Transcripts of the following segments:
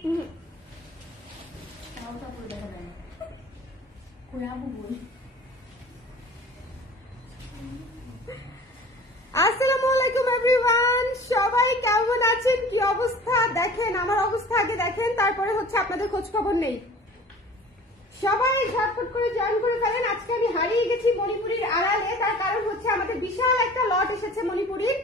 আসসালামু আলাইকুম এভরিওয়ান, সবাই কেমন আছেন? কি অবস্থা? দেখেন আমার অবস্থা আগে দেখেন, তারপরে হচ্ছে আপনাদের খোঁজ খবর নেই। সবাই ঝটপট করে জয়েন করে ফেলেন। আজকে আমি হারিয়ে গেছি মণিপুরীর আড়ালে, তার কারণ হচ্ছে আমাদের বিশাল একটা লট এসেছে মণিপুরীর।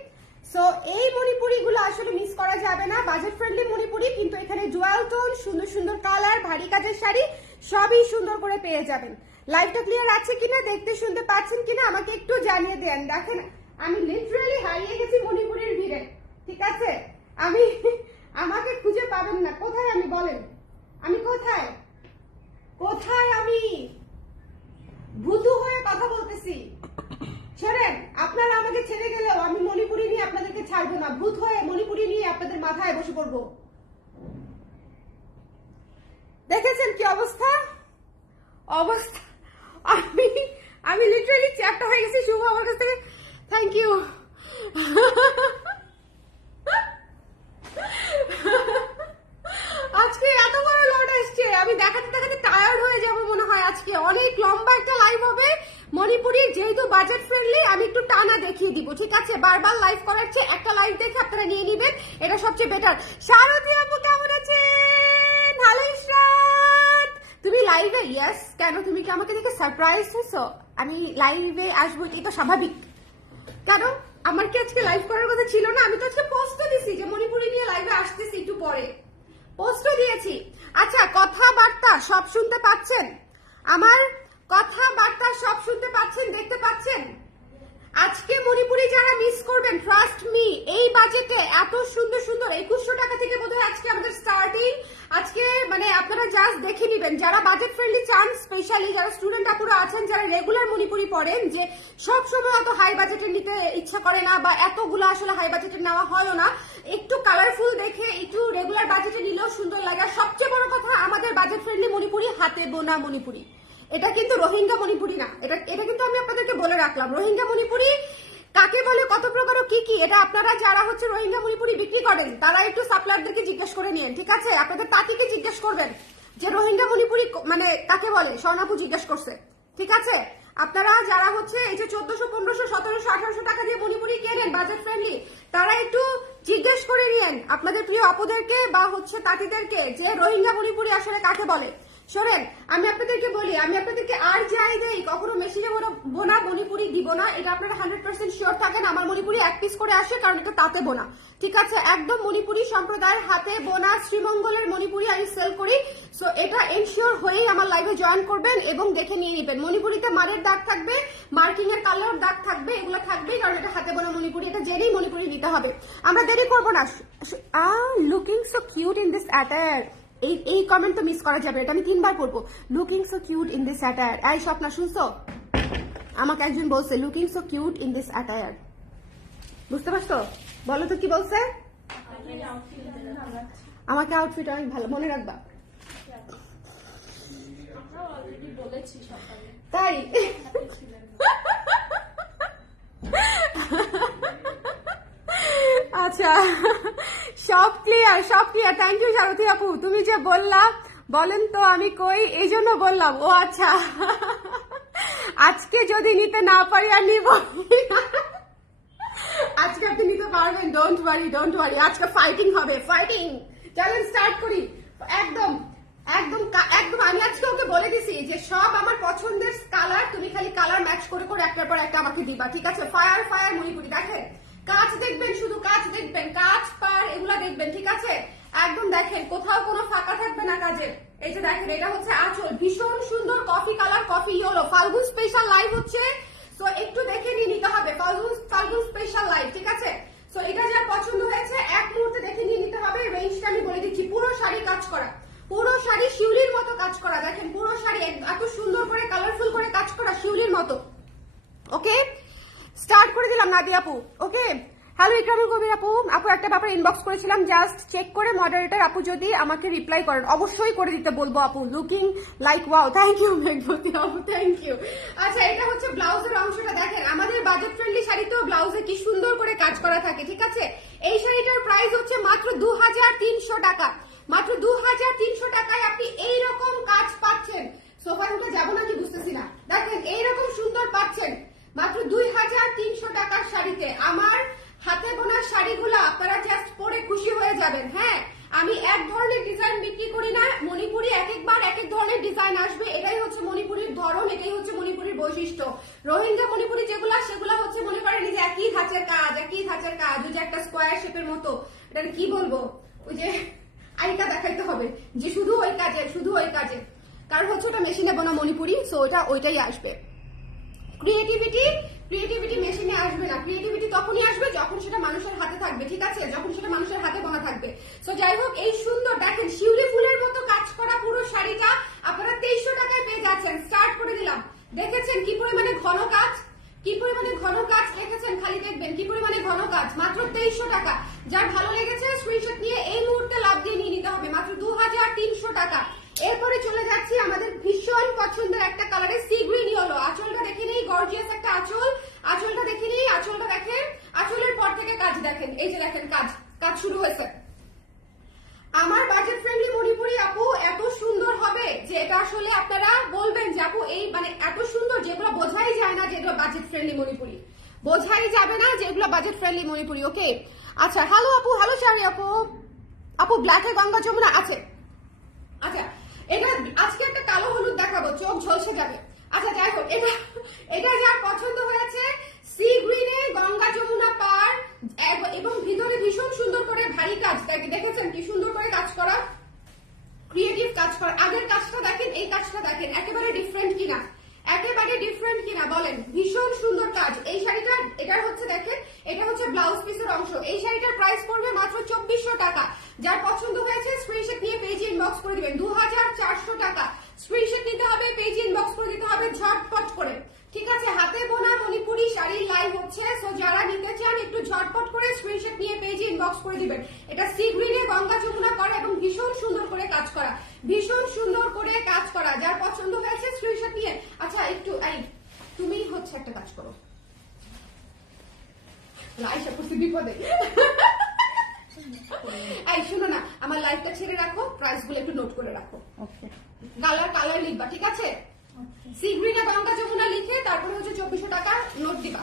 সো এই মণিপুরি গুলো আসলে মিস করা যাবে না, বাজেট ফ্রেন্ডলি মণিপুরি, কিন্তু এখানে জুয়েল টোন, সুন্দর সুন্দর কালার, ভারী কাজের শাড়ি সবই সুন্দর করে পেয়ে যাবেন। লাইভটা ক্লিয়ার আছে কিনা, দেখতে শুনতে পাচ্ছেন কিনা আমাকে একটু জানিয়ে দেন। দেখেন আমি লিটারালি হারিয়ে গেছি মণিপুরের ভিড়ে, ঠিক আছে? আমাকে খুঁজে পাবেন না। কোথায় আমি বলেন, আমি কোথায় কোথায় আমি ভূতু হয়ে কথা বলতেছি। শোনেন, আপনারা আমাকে ছেড়ে গেলেও আমি মণিপুরি নিয়ে আপনাদেরকে ছাড়বো না। ভূত হয়ে মণিপুরি নিয়ে আপনাদের মাথায় বসে পড়বো। দেখেছেন কি অবস্থা? অবস্থা আমি লিটারালি চ্যাপ্টা হয়ে গেছি। শুভ আমার কাছ থেকে থ্যাংক ইউ। আজকে এত বড় লট আসছে, আমি দেখাতে দেখাতে টায়ার্ড হয়ে যাবো মনে হয়। আজকে অনেক লম্বা একটা লাইভ হবে মণিপুরি, যেহেতু বাজেট ফ্রেন্ডলি আমি একটু টানা দেখিয়ে দিব, ঠিক আছে? বারবার লাইভ করার চেয়ে একটা লাইভ দেখে আপনারা নিয়ে নিবেন, এটা সবচেয়ে বেটার। সারথী আপু কেমন আছেন? হ্যালো ইশরাত, তুমি লাইভে? ইয়েস। কেন, তুমি কি আমাকে দেখে সারপ্রাইজ হয়েছো? আমি লাইভে আসবো কি তো স্বাভাবিক। কারণ আমার কি আজকে লাইভ করার কথা ছিল না? আমি তো আজকে পোস্টও দিছি যে মণিপুরি নিয়ে লাইভে আসতেছি একটু পরে, পোস্টও দিয়েছি। আচ্ছা, কথাবার্তা সব শুনতে পাচ্ছেন? আমার কথাবার্তা সব শুনতে পাচ্ছেন, দেখতে পাচ্ছেন? আজকে মণিপুরি যারা মিস করবেন, ট্রাস্ট মি, এই বাজেটে এত সুন্দর সুন্দর 2100 টাকা থেকে বোধহয় আজকে আমাদের স্টার্টিং। আজকে মানে আপনারা জাস্ট দেখে নিবেন, যারা বাজেট ফ্রেন্ডলি চান, স্পেশালি যারা স্টুডেন্ট আপুরা আছেন, যারা রেগুলার মণিপুরি পড়েন, যে সব সময় অত হাই বাজেটের নিতে ইচ্ছা করে না, বা এতগুলো আসলে হাই বাজেটের নেওয়া হয়ও না, একটু কালারফুল দেখে একটু রেগুলার বাজেটে নিলেও সুন্দর লাগে। আর সবচেয়ে বড় কথা, আমাদের বাজেট ফ্রেন্ডলি মণিপুরি হাতে বোনা মণিপুরি। এটা কিন্তু রোহিঙ্গা মণিপুরি না, এটা কিন্তু আমি আপনাদেরকে বলে রাখলাম। রোহিঙ্গা মণিপুরি কাকে বলে, কত প্রকার, কি কি, এটা আপনারা যারা হচ্ছে রোহিঙ্গা মণিপুরি বিক্রি করেন তারা একটু সাপ্লায়ারদেরকে জিজ্ঞেস করে নিন, ঠিক আছে? আপনাদের তাঁতিকে জিজ্ঞেস করবেন যে রোহিঙ্গা মণিপুরি মানে কাকে বলে। স্বর্ণাপু জিজ্ঞেস করছে, ঠিক আছে? আপনারা যারা হচ্ছে এই যে 1400, 1500, 1700, 1800 টাকা দিয়ে মণিপুরি কেনেন বাজেট ফ্রেন্ডলি, তারা একটু জিজ্ঞেস করে নিন আপনাদের প্রিয় আপুদেরকে বা হচ্ছে তাঁতিদেরকে যে রোহিঙ্গা মণিপুরি আসলে কাকে বলে। শোনেন, আমি আপনাদেরকে বলি, আমি আপনাদেরকে আর যাই দেই, কখনো মেশিনে বোনা মণিপুরি দিব না। এটা আপনারা 100% শিওর থাকেন। আমার মণিপুরি এক পিস করে আসে, কারণ এটা তাতে বোনা, ঠিক আছে? একদম মণিপুরি সম্প্রদায়ের হাতে বোনা শ্রীমঙ্গলের মণিপুরি আমি সেল করি। সো এটা এনশিওর হয়েই আমার লাইভে জয়েন করবেন এবং দেখে নিয়ে নেবেন। মণিপুরিতে মারের দাগ থাকবে, মার্কিং এর কালার দাগ থাকবে, এগুলো থাকবেই, কারণ এটা হাতে বোনা মণিপুরি। এটা জেনেই মণিপুরি নিতে হবে। আমরা দেরি করবো না। Looking so cute in this attire, এই কমেন্ট তো মিস করা যাবে, এটা আমি 3 বার পড়বো। Looking so cute in this attire. এই স্বপ্না শুনছো? আমাকে একজন বলছে looking so cute in this attire. বুঝতে পারছো? বলো তো কি বলছে? আমাকে আউটফিট অনেক ভালো, মনে রাখবা। তাই আচ্ছা, সব ক্লিয়ার, সব ক্লিয়ার। থ্যাংক ইউ সারথী আপু, তুমি যে বললা বলেন তো আমি কই, এই জন্য বললাম। ও আচ্ছা, আজকে যদি নিতে না পারি আর নিব। আজকে আপনি নিতে পারবেন, ডোন্ট ওয়ারি, ডোন্ট ওয়ারি। আজকে ফাইটিং হবে, ফাইটিং। চলেন স্টার্ট করি। একদম একদম একদম আমি আজকে ওকে বলে দিছি যে সব আমার পছন্দের কালার, তুমি খালি কালার ম্যাচ করে করে একটার পর একটা আমাকে দিবা, ঠিক আছে? Fire fire Manipuri. দেখেন কাজ দেখবেন, শুধু কাজ দেখবেন, কাজ পার এগুলা দেখবেন, ঠিক আছে? একদম দেখেন কোথাও কোনো ফাঁকা থাকবে না কাজের। এই যে দেখেন, এটা হচ্ছে আঁচল, ভীষণ সুন্দর কফি কালার, কফি ইয়েলো। ফাল্গুন স্পেশাল লাইভ হচ্ছে, সো একটু দেখে নিয়ে নিতে হবে। ফাল্গুন স্পেশাল লাইভ, ঠিক আছে? সো এটা যার পছন্দ হয়েছে এক মুহূর্তে দেখে নিয়ে নিতে হবে। রেঞ্জটা আমি বলে দিচ্ছি, পুরো শাড়ি কাজ করা, পুরো শাড়ি শিউলির মতো কাজ করা। দেখেন পুরো শাড়ি এত সুন্দর করে কালারফুল করে কাজ করা, শিউলির মতো। ওকে, স্টার্ট করে দিলাম নাদিয়া আপু। ওকে, হ্যালো ইকরামুল কবির আপু। আপু একটা ব্যাপার ইনবক্স করেছিলাম, জাস্ট চেক করে মডারেটর আপু যদি আমাকে রিপ্লাই করেন, অবশ্যই করে দিতে বলবো আপু। Looking like wow, thank you Meghboti আপু, থ্যাংক ইউ। আচ্ছা, এটা হচ্ছে ব্লাউজের অংশটা। দেখেন আমাদের বাজেট ফ্রেন্ডলি শাড়ি তো ব্লাউজে কি সুন্দর করে কাজ করা থাকে, ঠিক আছে? এই শাড়িটার প্রাইস হচ্ছে মাত্র 2300 টাকা, মাত্র 2300 2300 টাকায় আপনি এইরকম কাজ পাচ্ছেন। সোফায় উঠে যাবো নাকি বুঝতেছি না। দেখেন এইরকম সুন্দর পাচ্ছেন মাত্র 2300 টাকার শাড়িতে। আমার হাতে বোনা শাড়িগুলো আপনারা জাস্ট পরে খুশি হয়ে যাবেন। হ্যাঁ, আমি এক ধরনের ডিজাইন বিক্রি করি না, মণিপুরি এক একবার এক এক ধরনের ডিজাইন আসবে, এটাই হচ্ছে মণিপুরির ধরন, এটাই হচ্ছে মণিপুরির বৈশিষ্ট্য। রোহিঙ্গা মণিপুরি সেগুলা হচ্ছে মনে করেন যে একই ধাঁচের কাজ, ওই যে একটা স্কোয়ার শেপের মতো, এটা কি বলবো, ওই যে আইকা দেখাইতে হবে যে শুধু ওই কাজে, কারণ হচ্ছে ওটা মেশিনে বোনা মণিপুরি, সো ওইটাই আসবে। ক্রিয়েটিভিটি মেশিনে আসবে না, ক্রিয়েটিভিটি তখনই আসবে যখন সেটা মানুষের হাতে থাকবে, ঠিক আছে, যখন সেটা মানুষের হাতে বোনা থাকবে। সো যাই হোক, এই সুন্দর দেখেন শিউলি ফুলের মতো কাজ করা পুরো শাড়িটা আপনারা 2300 টাকায় পেয়ে যাচ্ছেন। স্টার্ট করে দিলাম। দেখেছেন কি পরিমাণে ঘন কাজ, দেখেছেন, খালি দেখবেন কি পরিমাণে ঘন কাজ, মাত্র 2300 টাকা। যার ভালো লেগেছে স্ক্রিনশট নিয়ে এই মুহূর্তে লাভ দিয়ে নিয়ে নিতে হবে, মাত্র 2300 টাকা। এরপরে চলে যাচ্ছি আমাদের ভীষণ পছন্দের একটা কালারে, সি গ্রিন ইয়েলো। আঁচলটা দেখে নেই, গর্জিয়াস একটা আঁচলটা দেখে নেই, আঁচলটা দেখেন, আঁচলের পর থেকে কাজ দেখেন, এই যে দেখেন কাজ শুরু হয়েছে। আমার বাজেট ফ্রেন্ডলি মণিপুরি আপু এত সুন্দর হবে যে এটা আসলে আপনারা বলবেন যে আপু এই মানে এত সুন্দর, যেগুলো বোঝাই যায় না যেগুলো বাজেট ফ্রেন্ডলি মণিপুরি, বোঝাই যাবে না যেগুলো বাজেট ফ্রেন্ডলি মণিপুরি। ওকে, আচ্ছা, হ্যালো আপু, হ্যালো শাড়ি আপু ব্ল্যাকে গঙ্গা যমুনা আছে। আচ্ছা, এটা আজকে একটা কালো হলুদ দেখাবো, চোখ ঝলসে যাবে। আচ্ছা যাই হোক, এটা যার পছন্দ হয়েছে, সি গ্রিনে গঙ্গা যমুনা পার এবং ভিতরে ভীষণ সুন্দর করে ভারী কাজ, দেখেছেন কি সুন্দর করে কাজ করা, ক্রিয়েটিভ কাজ করা। আগের কাজটা দেখেন, এই কাজটা দেখেন, একেবারে ডিফারেন্ট কিনা বলেন, ভীষণ সুন্দর কাজ। এই শাড়িটা এটা হচ্ছে দেখেন, এটা হচ্ছে ব্লাউজ পিসের অংশ। এই শাড়িটার প্রাইস পড়বে মাত্র 2400 টাকা। যার পছন্দ হয়েছে স্ক্রিনশট নিয়ে পেজে ইনবক্স করে দিবেন। 2400 টাকা স্ক্রিনশট নিতে হবে, পেজে ইনবক্স করে দিতে হবে ঝটপট করে, ঠিক আছে। হাতে বোনা মণিপুরি শাড়ির লাইভ হচ্ছে, সো যারা নিতে চান একটু ঝটপট করে স্ক্রিনশট নিয়ে পেজে ইনবক্স করে দিবেন। এটা সি গ্রিনে গঙ্গা যমুনা করা এবং ভীষণ সুন্দর করে কাজ করা, যার পছন্দ হয়েছে স্ক্রিনশট নিয়ে। আচ্ছা একটু তুমি হচ্ছে একটা কাজ করো, আইসা পড়ছি বিপদে। শোনো না, আমার লাইফটা ছেড়ে রাখো, প্রাইস গুলো একটু নোট করে রাখো, কালার লিখবা, ঠিক আছে। সি গ্রিনে গঙ্গা যমুনা লিখে তারপরে হচ্ছে 2400 টাকা নোট দিবা।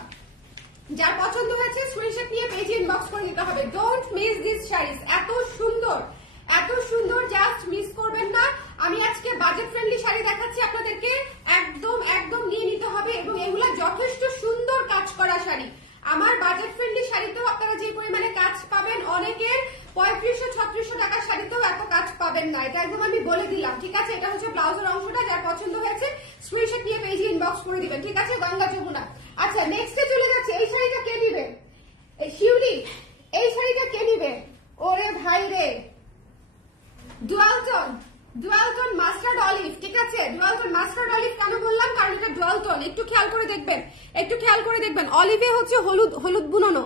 যার পছন্দ হয়েছে স্ক্রিনশট নিয়ে পেজে ইনবক্স করে দিতে হবে। ডোন্ট মিস দিস শাড়িজ, এত সুন্দর, জাস্ট মিস করবেন না। আমি আজকে বাজেট ফ্রেন্ডলি শাড়ি দেখাচ্ছি আপনাদেরকে, একদম নিয়ে নিতে হবে এবং এগুলা যথেষ্ট সুন্দর কাজ করা শাড়ি। আমার বাজেট ফ্রেন্ডলি শাড়িতেও আপনারা যে পরিমাণে কাজ পাবেন, অনেকের 3500-3600 টাকার শাড়িতেও এত কাজ পাবেন না, এটা একদম আমি বলে দিলাম, ঠিক আছে। এটা হচ্ছে ব্লাউজের অংশটা, যার পছন্দ হয়েছে স্ক্রিনশট নিয়ে পেজে ইনবক্স করে দিবেন, ঠিক আছে, গঙ্গা যমুনা। আচ্ছা নেক্সটে চলে যাচ্ছে, এই শাড়িটা কে নিবে? এই শিউলি, এই শাড়িটা কে নিবে? ওরে ভাই রে, ডুয়ালটন মাস্টার্ড অলিভ, ঠিক আছে। ডুয়ালটন মাস্টার্ড অলিভ কেন বললাম? কারণ এটা ডুয়ালটন, একটু খেয়াল করে দেখবেন, অলিভে হচ্ছে হলুদ বুনানো,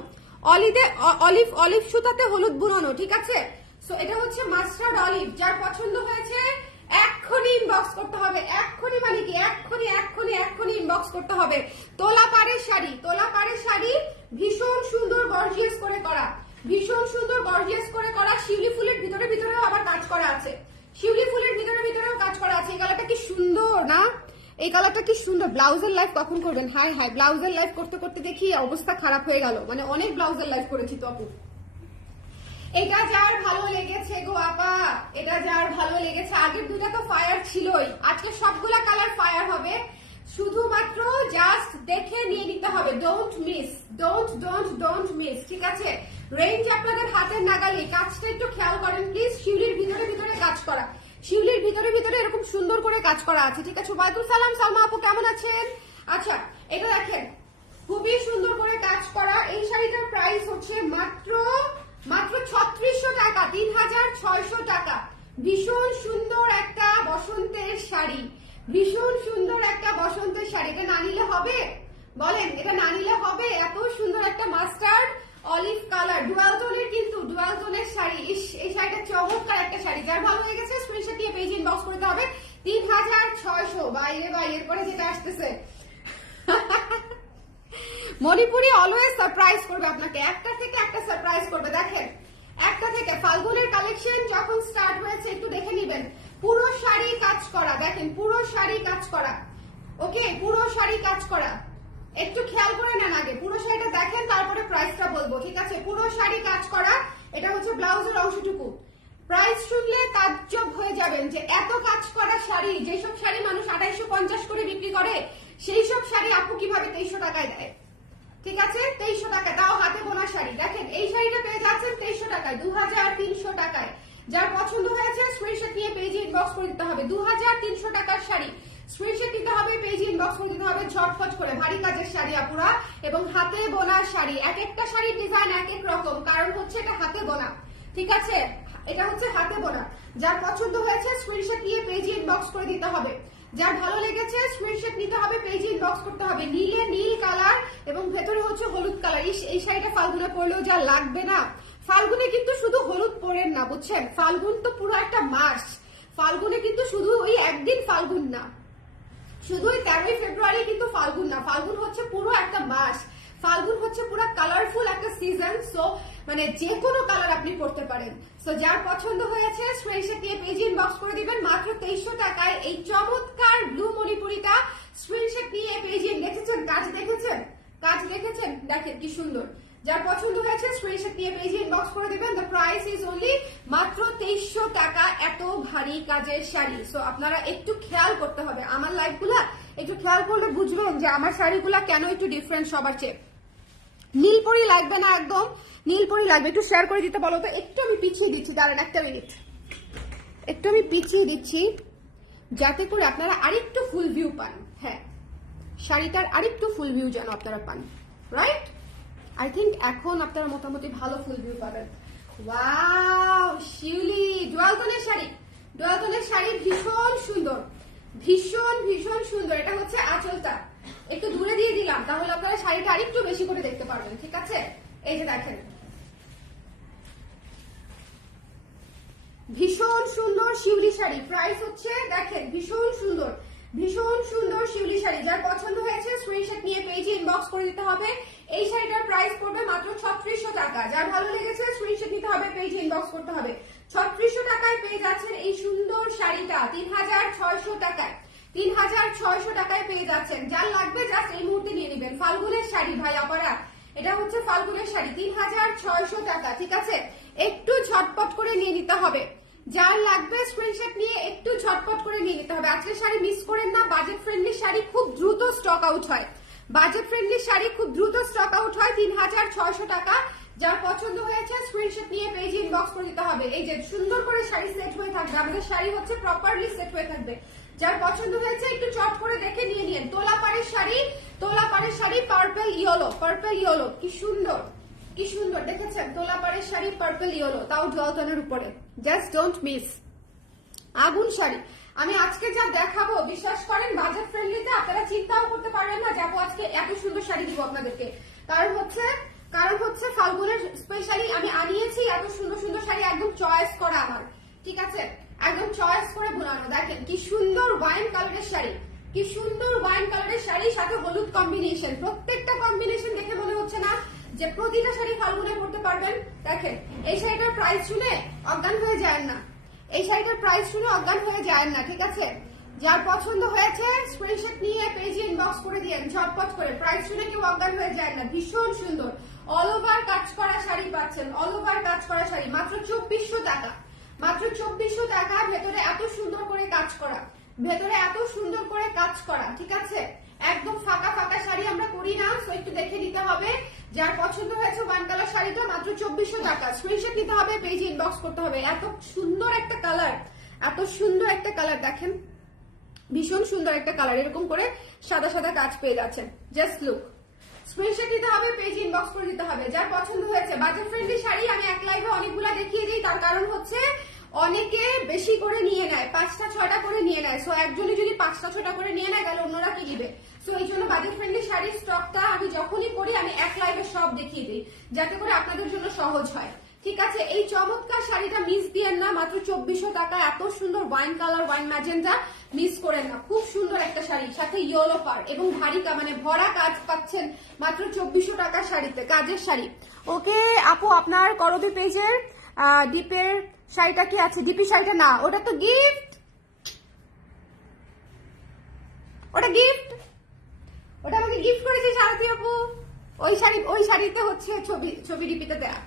অলিভ সুতাতে হলুদ বুনানো, ঠিক আছে। সো এটা হচ্ছে মাস্টার্ড অলিভ। যার পছন্দ হয়েছে এক্ষুনি ইনবক্স করতে হবে, এক্ষুনি মানে কি এক্ষুনি ইনবক্স করতে হবে। তোলা পাড়ের শাড়ি, ভীষণ সুন্দর গর্জিয়াস করে করা, শিউলি ফুলের ভিতরেও আবার কাজ করা আছে, ভিতরেও কাজ করা আছে। এই কালারটা কি সুন্দর না? এই কালারটা কি সুন্দর। ব্লাউজের লাইভ কখন করবেন? হাই ব্লাউজের লাইভ করতে দেখি অবস্থা খারাপ হয়ে গেল, মানে অনেক ব্লাউজের লাইভ করেছি তো আপু। এটা যার ভালো লেগেছে গো আপা, এটা যার ভালো লেগেছে, আগের দুটা তো ফায়ার ছিলই, আজকে সবগুলা কালার ফায়ার হবে। শুধুমাত্র জাস্ট দেখে নিয়ে নিতে হবে, ডোন্ট মিস, ঠিক আছে। রেঞ্জ আপনাদের হাতের নাগালে, কাজটা একটু খেয়াল করেন প্লিজ। শিউলির ভিতরে কাজ করা, শিউলির ভিতরে এরকম সুন্দর করে কাজ করা আছে, ঠিক আছে। ওয়ালাইকুম সালাম সালমা আপু, কেমন আছেন? আচ্ছা এটা দেখেন, খুবই সুন্দর করে কাজ করা। এই শাড়িটার প্রাইস হচ্ছে মাত্র 3600 টাকা, 3600 টাকা। ভীষণ সুন্দর একটা বসন্তের শাড়ি, এটা না নিলে হবে? বলেন, এটা না নিলে হবে? এত সুন্দর একটা মাস্টার্ড অলিভ কালার, ডুয়ালটনের শাড়ি। এই শাড়িটা চমৎকার একটা শাড়ি। যার ভালো লেগেছে স্ক্রিনশট দিয়ে পেজে ইনবক্স করতে হবে। 3600। বাইরে এরপরে যেটা আসতেছে মণিপুরি অলওয়েজ সারপ্রাইজ করবে আপনাকে, একটা থেকে একটা সারপ্রাইজ করবে। দেখেন, একটা থেকে ফাল্গুনের কালেকশন যখন স্টার্ট হয়েছে একটু দেখে নিবেন, করা, দেখেন পুরো শাড়ি কাজ করা, ওকে পুরো শাড়ি কাজ করা। একটু খেয়াল করে নেন, আগে পুরো শাড়িটা দেখেন তারপরে প্রাইসটা বলবো, ঠিক আছে? পুরো শাড়ি কাজ করা, এটা হচ্ছে ব্লাউজের অংশটুকু। প্রাইস শুনলে তাজ্জব হয়ে যাবেন যে এত কাজ করা শাড়ি, যেসব শাড়ি মানুষ 2850 করে বিক্রি করে সেই সব শাড়ি আপু কিভাবে 2300 টাকায় দেয়? ঠিক আছে, 2300 টাকা, তাও হাতে বোনা শাড়ি। দেখেন এই শাড়িটা পেয়ে যাচ্ছেন 2300 টাকায়, 2300 টাকায়। যার পছন্দ হয়েছে স্ক্রিনশট নিয়ে পেজে ইনবক্স করে দিতে হবে। 2300 টাকার শাড়ি, স্ক্রিনশট দিতে হবে, পেজে ইনবক্স করে দিতে হবে ঝটফট করে। ভারী কাজের শাড়ি আপুরা এবং হাতে বোনা শাড়ি, এক একটা শাড়ির ডিজাইন এক এক রকম, কারণ হচ্ছে এটা হাতে বোনা, ঠিক আছে? এটা হচ্ছে হাতে বোনা। যার পছন্দ হয়েছে স্ক্রিনশট নিয়ে পেজে ইনবক্স করে দিতে হবে। যার ভালো লেগেছে স্ক্রিনশট নিতে হবে, পেজে ইনবক্স করতে হবে। নীলে নীল কালার এবং ভেতরে হচ্ছে হলুদ কালার। এই শাড়িটা ফাল্গুনে পরলেও যা লাগবে না। ফাল্গুনে কিন্তু শুধু হলুদ পরেন না, বুঝছেন? ফাল্গুন তো পুরো একটা মাস। ফাল্গুনে কিন্তু শুধু ওই একদিন ফাল্গুন না, শুধু ওই 13ই ফেব্রুয়ারি কিন্তু ফাল্গুন না, ফাল্গুন হচ্ছে পুরো একটা মাস। ফাল্গুন হচ্ছে পুরো কালারফুল একটা সিজন। সো মানে যে কোনো কালার আপনি পড়তে পারেন। সো যার পছন্দ হয়েছে স্ক্রিনশট দিয়ে পেজে ইনবক্স করে দিবেন। মাত্র 2300 টাকায় এই চমৎকার ব্লু মণিপুরিটা স্ক্রিনশট নিয়ে পেজে, দেখেছেন কাজ, দেখেছেন কাজ, দেখেছেন, দেখেন কি সুন্দর। যার পছন্দ হয়েছে স্ক্রিনশট দিয়ে পেজে ইনবক্স করে দিবেন। দ্য প্রাইস ইজ অনলি মাত্র 2300 টাকা, এত ভারী কাজের শাড়ি। সো আপনারা একটু খেয়াল করতে হবে, আমার লাইফগুলা একটু খেয়াল করলে বুঝবেন যে আমার শাড়িগুলা কেন একটু ডিফারেন্ট সবার চেয়ে। নীলপরি লাগবে না, একদম নীলপরি লাগবে। একটু শেয়ার করে দিতে বলো তো, একটু আমি পিছিয়ে দিচ্ছি, দাঁড়ান একটা মিনিট, একটু আমি পিছিয়ে দিচ্ছি যাতে করে আপনারা আরেকটু ফুল ভিউ পান। হ্যাঁ, শাড়িটার আরেকটু ফুল ভিউ যেন আপনারা পান, রাইট? আই থিঙ্ক এখন আপনারা মোটামুটি ভালো ফুল ভিউ পাবেন। ওয়াও, শিউলি ডুয়াল টোনের শাড়ি, ডুয়াল টোনের শাড়ি ভীষণ সুন্দর, ভীষণ ভীষণ সুন্দর। এটা হচ্ছে আঁচলটা, একটু দূরে দিয়ে দিলাম তাহলে আপনারা শাড়িটা আরেকটু বেশি করে দেখতে পারবেন, ঠিক আছে? এই যে দেখেন, ভীষণ সুন্দর শিউলি শাড়ি। প্রাইস হচ্ছে দেখেন ভীষণ সুন্দর, ভীষণ সুন্দর শিউলি শাড়ি। যার পছন্দ হয়েছে স্ক্রিনশট নিয়ে পেজে ইনবক্স করে দিতে হবে। এই শাড়িটার প্রাইস পড়বে মাত্র 3600 টাকা। যার ভালো লেগেছে স্ক্রিনশট নিতে হবে, পেজে ইনবক্স করতে হবে। 3600 টাকায় পেয়ে যাচ্ছেন এই সুন্দর শাড়িটা 3600 টাকায়, 3600 টাকায় পেয়ে যাচ্ছেন। যার লাগবে জাস্ট এই মুহূর্তে নিয়ে নেবেন। ফাল্গুনের শাড়ি ভাই আপারা, এটা হচ্ছে ফাল্গুনের শাড়ি, 3600 টাকা, ঠিক আছে? একটু ঝটপট করে নিয়ে নিতে হবে। যার লাগবে স্ক্রিনশট নিয়ে একটু ঝটপট করে নিয়ে নিতে হবে। আজকের শাড়ি মিস করেন না। বাজেট ফ্রেন্ডলি শাড়ি খুব দ্রুত স্টক আউট হয়, বাজেট ফ্রেন্ডলি শাড়ি খুব দ্রুত স্টক আউট হয়। 3600 টাকা। যার পছন্দ হয়েছে স্ক্রিনশট নিয়ে পেজে ইনবক্স করে দিতে হবে। এই যে সুন্দর করে শাড়ি সেট হয়ে থাকবে, আমাদের শাড়ি হচ্ছে প্রপারলি সেট হয়ে থাকবে। যার পছন্দ হয়েছে একটু চট করে দেখে নিয়ে নিন। তোলা পাড়ের শাড়ি, তোলা পাড়ের sari purple yellow, purple yellow, কি সুন্দর, কি সুন্দর, দেখেছেন? তোলা পাড়ের শাড়ি পার্পল ইয়েলো, তাও জল টনের উপরে, জাস্ট ডোন্ট মিস। আগুন শাড়ি আমি আজকে যা দেখাবো বিশ্বাস করেন বাজেট ফ্রেন্ডলিতে আপনারা চিন্তাও করতে পারবেন না যাবো আজকে এত সুন্দর শাড়ি দিব আপনাদেরকে। কারণ হচ্ছে ফাল্গুনের স্পেশালি আমি আনিয়েছি এত সুন্দর সুন্দর শাড়ি, একদম চয়েস করা আমার, ঠিক আছে? একদম চয়েস করে বোনানো। দেখেন কি সুন্দর ওয়াইন কালারের শাড়ি, কি সুন্দর ওয়াইন কালারের শাড়ি, সাথে হলুদ কম্বিনেশন। প্রত্যেকটা কম্বিনেশন দেখে মনে হচ্ছে না যে প্রতিটা শাড়ি ফাল্গুনে পরতে পারবেন। দেখেন এই শাড়িটার প্রাইস শুনে অজ্ঞান হয়ে যায় না, এই শাড়িটার প্রাইস শুনে অজ্ঞান হয়ে যায় না, ঠিক আছে? যার পছন্দ হয়েছে স্ক্রিনশট নিয়ে পেজে ইনবক্স করে দিয়েন ঝটপট করে। প্রাইস শুনে কেউ অজ্ঞান হয়ে যায় না। ভীষণ সুন্দর অল ওভার কাজ করা শাড়ি পাচ্ছেন, অল ওভার কাজ করা শাড়ি মাত্র 2400 টাকা, মাত্র 2400 টাকা। ভেতরে এত সুন্দর করে কাজ করা, ভেতরে এত সুন্দর করে কাজ করা, ঠিক আছে? একদম ফাঁকা ফাঁকা শাড়ি আমরা করি না, সো একটু দেখে নিতে হবে। যার পছন্দ হয়েছে ওয়ান কালার শাড়িটা মাত্র 2400 টাকা। স্ক্রিনশট নিতে হবে, পেজে ইনবক্স করতে হবে। এত সুন্দর একটা কালার, এত সুন্দর একটা কালার, দেখেন ভীষণ সুন্দর একটা কালার। এরকম করে সাদা সাদা কাজ পেয়ে যাচ্ছেন, জাস্ট লুক। স্ক্রিনশট নিতে হবে, পেজে ইনবক্স করে দিতে হবে। যার পছন্দ হয়েছে বাজেট ফ্রেন্ডলি শাড়ি আমি এক লাইভে অনেকগুলা দেখিয়ে দিই, তার কারণ হচ্ছে অনেকে বেশি করে নিয়ে নেয়, 5টা 6টা করে নিয়ে নেয়। সো একজনই যদি 5টা 6টা করে নিয়ে নেয় তাহলে অন্যরা কি দিবে? সো এই জন্য বাজেট ফ্রেন্ডলি শাড়ির স্টকটা আমি যখনই করি আমি এক লাইভে সব দেখিয়ে দিই, যাতে করে আপনাদের জন্য সহজ হয়, ঠিক আছে? এই চমৎকার শাড়িটা মিস দিয়েন না, মাত্র 2400 টাকা। এত সুন্দর wine colour, wine magenta, miss করেন না। খুব সুন্দর একটা শাড়ি, সাথে ইয়েলো পার এবং ভারী মানে ভরা কাজ পাচ্ছেন মাত্র 2400 টাকার শাড়িতে, কাজের শাড়ি। ওকে আপু, আপনার করবি পেজের ডিপের শাড়িটা কি আছে? ডিপি শাড়িটা না, ওটা তো গিফট, ওটা গিফট, ওটা আমাকে গিফট করেছে সারথী আপু। ওই শাড়িতে হচ্ছে ছবি ডিপিতে দেয়া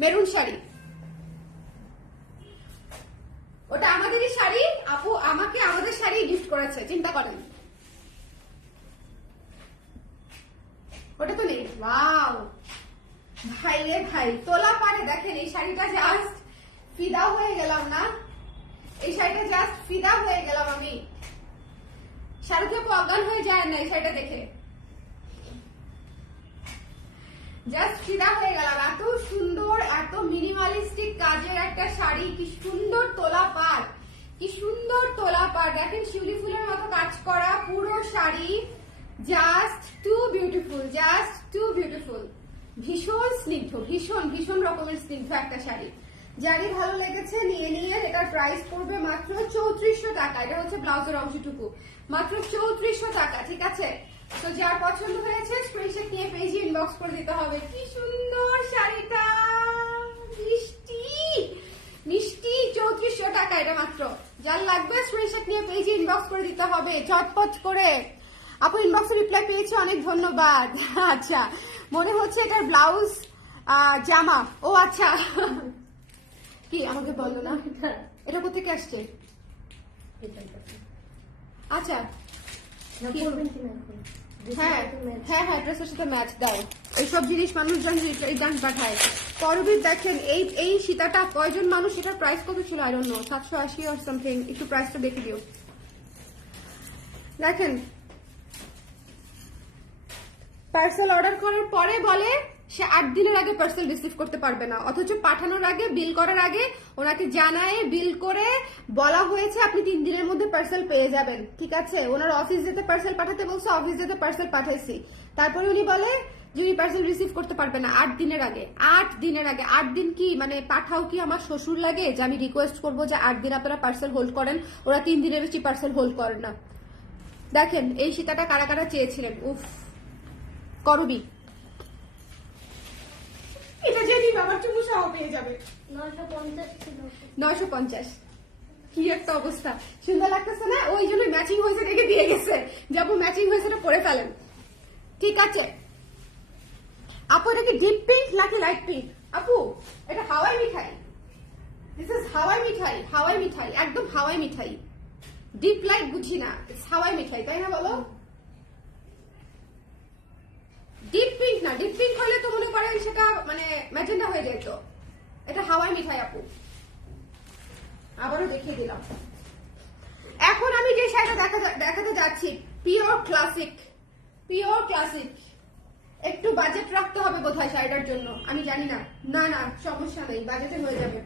মেরুন শাড়ি, ওটা আমাদেরই শাড়ি। আপু আমাকে আমাদের শাড়ি গিফট করেছে, চিন্তা করেন। ওটা তো নেই। ওয়াও ভাই রে ভাই, তোলা পারে। দেখেন এই শাড়িটা জাস্ট ফিদা হয়ে গেলাম না, এই শাড়িটা জাস্ট ফিদা হয়ে গেলাম আমি। শাড়িতে অজ্ঞান হয়ে যায় না এই শাড়িটা দেখে, জাস্ট ফিদা হয়ে গেলাম। এত সুন্দর, এত মিনিমালিস্টিক কাজের একটা শাড়ি, কি সুন্দর তোলা পাড়, কি সুন্দর তোলা পাড়। দেখেন শিউলি ফুলের মতো কাজ করা পুরো sari, just too beautiful, just too beautiful. ভীষণ স্নিগ্ধ, ভীষণ ভীষণ রকমের স্নিগ্ধ একটা শাড়ি। যারই ভালো লেগেছে নিয়ে নিয়ে। এটার প্রাইস পড়বে মাত্র 3400 টাকা। এটা হচ্ছে ব্লাউজের অংশটুকু, মাত্র 3400 টাকা, ঠিক আছে? তো যার পছন্দ হয়েছে স্ক্রিনশট নিয়ে পেজে ইনবক্স করে দিতে হবে। কি সুন্দর শাড়িটা, মিষ্টি মিষ্টি। 3400 টাকা এটা মাত্র। যার লাগবে স্ক্রিনশট নিয়ে পেজে ইনবক্স করে দিতে হবে ঝটপট করে। আপু ইনবক্সে রিপ্লাই পেয়েছে, অনেক ধন্যবাদ। আচ্ছা, মনে হচ্ছে এটার ব্লাউজ জামা। ও আচ্ছা, কি আমাকে বললো না এটা কোথেকে আসছে? আচ্ছা হ্যাঁ হ্যাঁ হ্যাঁ, ড্রেসের সাথে ম্যাচ দাও। এইসব জিনিস মানুষজন রিটার্ন পাঠায়। পরবীর দেখেন এই সীতাটা কয়জন মানুষ, এটার প্রাইস কত ছিল? I don't know, 780 or something. একটু প্রাইসটা দেখে দিও। দেখেন পার্সেল অর্ডার করার পরে বলে সে 8 দিনের আগে পার্সেল রিসিভ করতে পারবে না, অথচ পাঠানোর আগে, বিল করার আগে ওনাকে জানায়, বিল করে বলা হয়েছে আপনি 3 দিনের মধ্যে পার্সেল পেয়ে যাবেন, ঠিক আছে? ওনার অফিস যেতে পার্সেল পাঠাতে বলছে, অফিস যেতে পার্সেল পাঠাইছি। তারপরে উনি বলে যে উনি পার্সেল রিসিভ করতে পারবে না 8 দিনের আগে। 8 দিনের আগে, 8 দিন কি মানে পাঠাও কি আমার শ্বশুর লাগে যে আমি রিকোয়েস্ট করবো যে 8 দিন আপনারা পার্সেল হোল্ড করেন? ওরা 3 দিনের বেশি পার্সেল হোল্ড করেন না। দেখেন এই সীতাটা কারা কারা চেয়েছিলেন। উফ করবি, এটা যে নিবে আমার চুমু সহ পেয়ে যাবে 950। কি একটা অবস্থা, সুন্দর লাগতেছে না? ওই জন্য ম্যাচিং হয়েছে রেখে দিয়ে গেছে, যাবো ম্যাচিং হয়েছে এটা পরে ফেলেন, ঠিক আছে? আপু এটা কি ডিপ পিঙ্ক নাকি লাইট পিঙ্ক? আপু এটা হাওয়াই মিঠাই, দিস ইজ হাওয়াই মিঠাই, হাওয়াই মিঠাই, একদম হাওয়াই মিঠাই। ডিপ লাইট বুঝি না, হাওয়াই মিঠাই, তাই না বলো? ডিপ পিঙ্ক না, ডিপ পিঙ্ক হলে তো মনে করেন সেটা মানে ম্যাজেন্ডা হয়ে যেত। এটা হাওয়াই মিঠাই আপু, আবারও দেখিয়ে দিলাম। এখন আমি যে শাড়িটা দেখাতে যাচ্ছি পিওর ক্লাসিক, পিওর ক্লাসিক। একটু বাজেট রাখতে হবে বোধহয় শাড়িটার জন্য, আমি জানি না। না না সমস্যা নেই, বাজেটে হয়ে যাবে।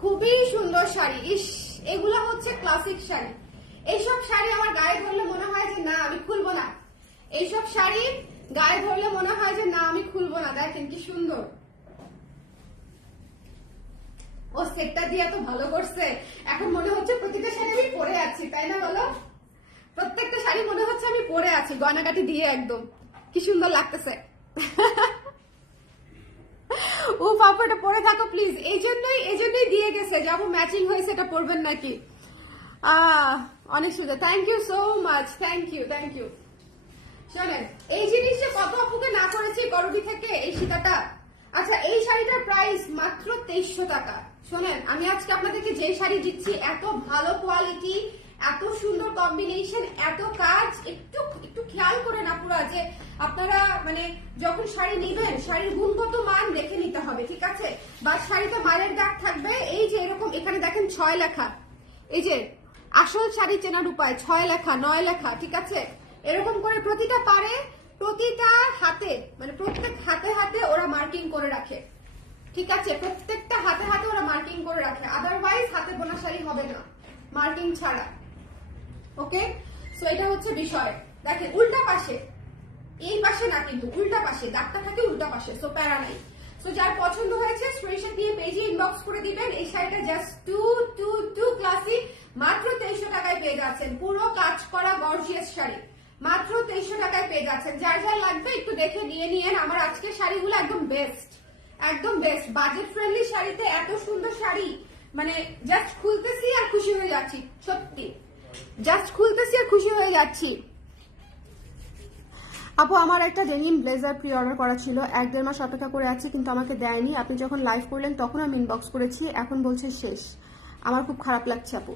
খুবই সুন্দর শাড়ি। ইস, এগুলো হচ্ছে ক্লাসিক শাড়ি। এইসব শাড়ি আমার গায়ে ধরলে মনে হয় যে না আমি খুলবো না। এইসব শাড়ি গায়ে ধরলে মনে হয় যে না আমি খুলবো না। দেখেন কি সুন্দর, ও সেটটা দিয়ে এত ভালো করছে। এখন মনে হচ্ছে প্রত্যেকটা শাড়ি আমি পরে আছি, তাই না বলো? প্রত্যেকটা শাড়ি মনে হচ্ছে আমি পরে আছি গয়নাগাটি দিয়ে, একদম কি সুন্দর লাগতেছে। ও বাবা এটা পরে থাকো প্লিজ। এই জন্যই দিয়ে গেছে, যাবো ম্যাচিং হয়েছে, এটা পরবেন নাকি? অনেক সুন্দর, thank you so much, thank you thank you. শোনেন এই জিনিসটা কত আপুকে না করেছি করবি থেকে, এই সীতাটা। আচ্ছা এই শাড়িটার প্রাইস মাত্র 2300 টাকা। শোনেন আমি আজকে আপনাদেরকে যে শাড়ি দিচ্ছি, এত ভালো কোয়ালিটি, এত সুন্দর কম্বিনেশন, এত কাজ, একটু একটু খেয়াল করেন আপুরা যে আপনারা মানে যখন শাড়ি নেবেন শাড়ির গুণগত মান দেখে নিতে হবে, ঠিক আছে? বা শাড়িতে মায়ের দাগ থাকবে, এই যে এরকম এখানে দেখেন 6 লেখা, এই যে আসল শাড়ি চেনার উপায় 6 লেখা 9 লেখা, ঠিক আছে? এরকম করে প্রতিটা পারে, প্রতিটা হাতে, মানে প্রত্যেক হাতে হাতে ওরা মার্কিং করে রাখে, ঠিক আছে? প্রত্যেকটা হাতে হাতে ওরা মার্কিং করে রাখে, আদারওয়াইজ হাতে বোনা শাড়ি হবে না মার্কিং ছাড়া। ওকে, সো এটা হচ্ছে বিষয়। দেখেন উল্টা পাশে, এই পাশে না কিন্তু উল্টা পাশে দাগটা থাকে, উল্টা পাশে, সো প্যারা নাই। সো যার পছন্দ হয়েছে স্ক্রিনশট দিয়ে পেজে ইনবক্স করে দিবেন। এই শাড়িটা জাস্ট টু ক্লাসিক, মাত্র 2300 টাকায় পেয়ে যাচ্ছেন। পুরো কাজ করা গর্জিয়াস শাড়ি মাত্র 2300 টাকায় পেয়ে যাচ্ছেন। যার যার লাগবে একটু দেখে নিয়ে নিয়েন। আমার আজকের শাড়িগুলো একদম বেস্ট, একদম বেস্ট। বাজেট ফ্রেন্ডলি শাড়িতে এত সুন্দর শাড়ি, মানে জাস্ট খুলতেছি আর খুশি হয়ে যাচ্ছি সত্যি। জাস্ট খুলতেছি আর খুশি হয়ে যাচ্ছি। আপু আমার একটা ডেনিম ব্লেজার প্রি অর্ডার করা ছিল, 1-1.5 মাস অপেক্ষা করে আছি কিন্তু আমাকে দেয়নি। আপনি যখন লাইভ করলেন তখন আমি ইনবক্স করেছি, এখন বলছে শেষ। আমার খুব খারাপ লাগছে আপু।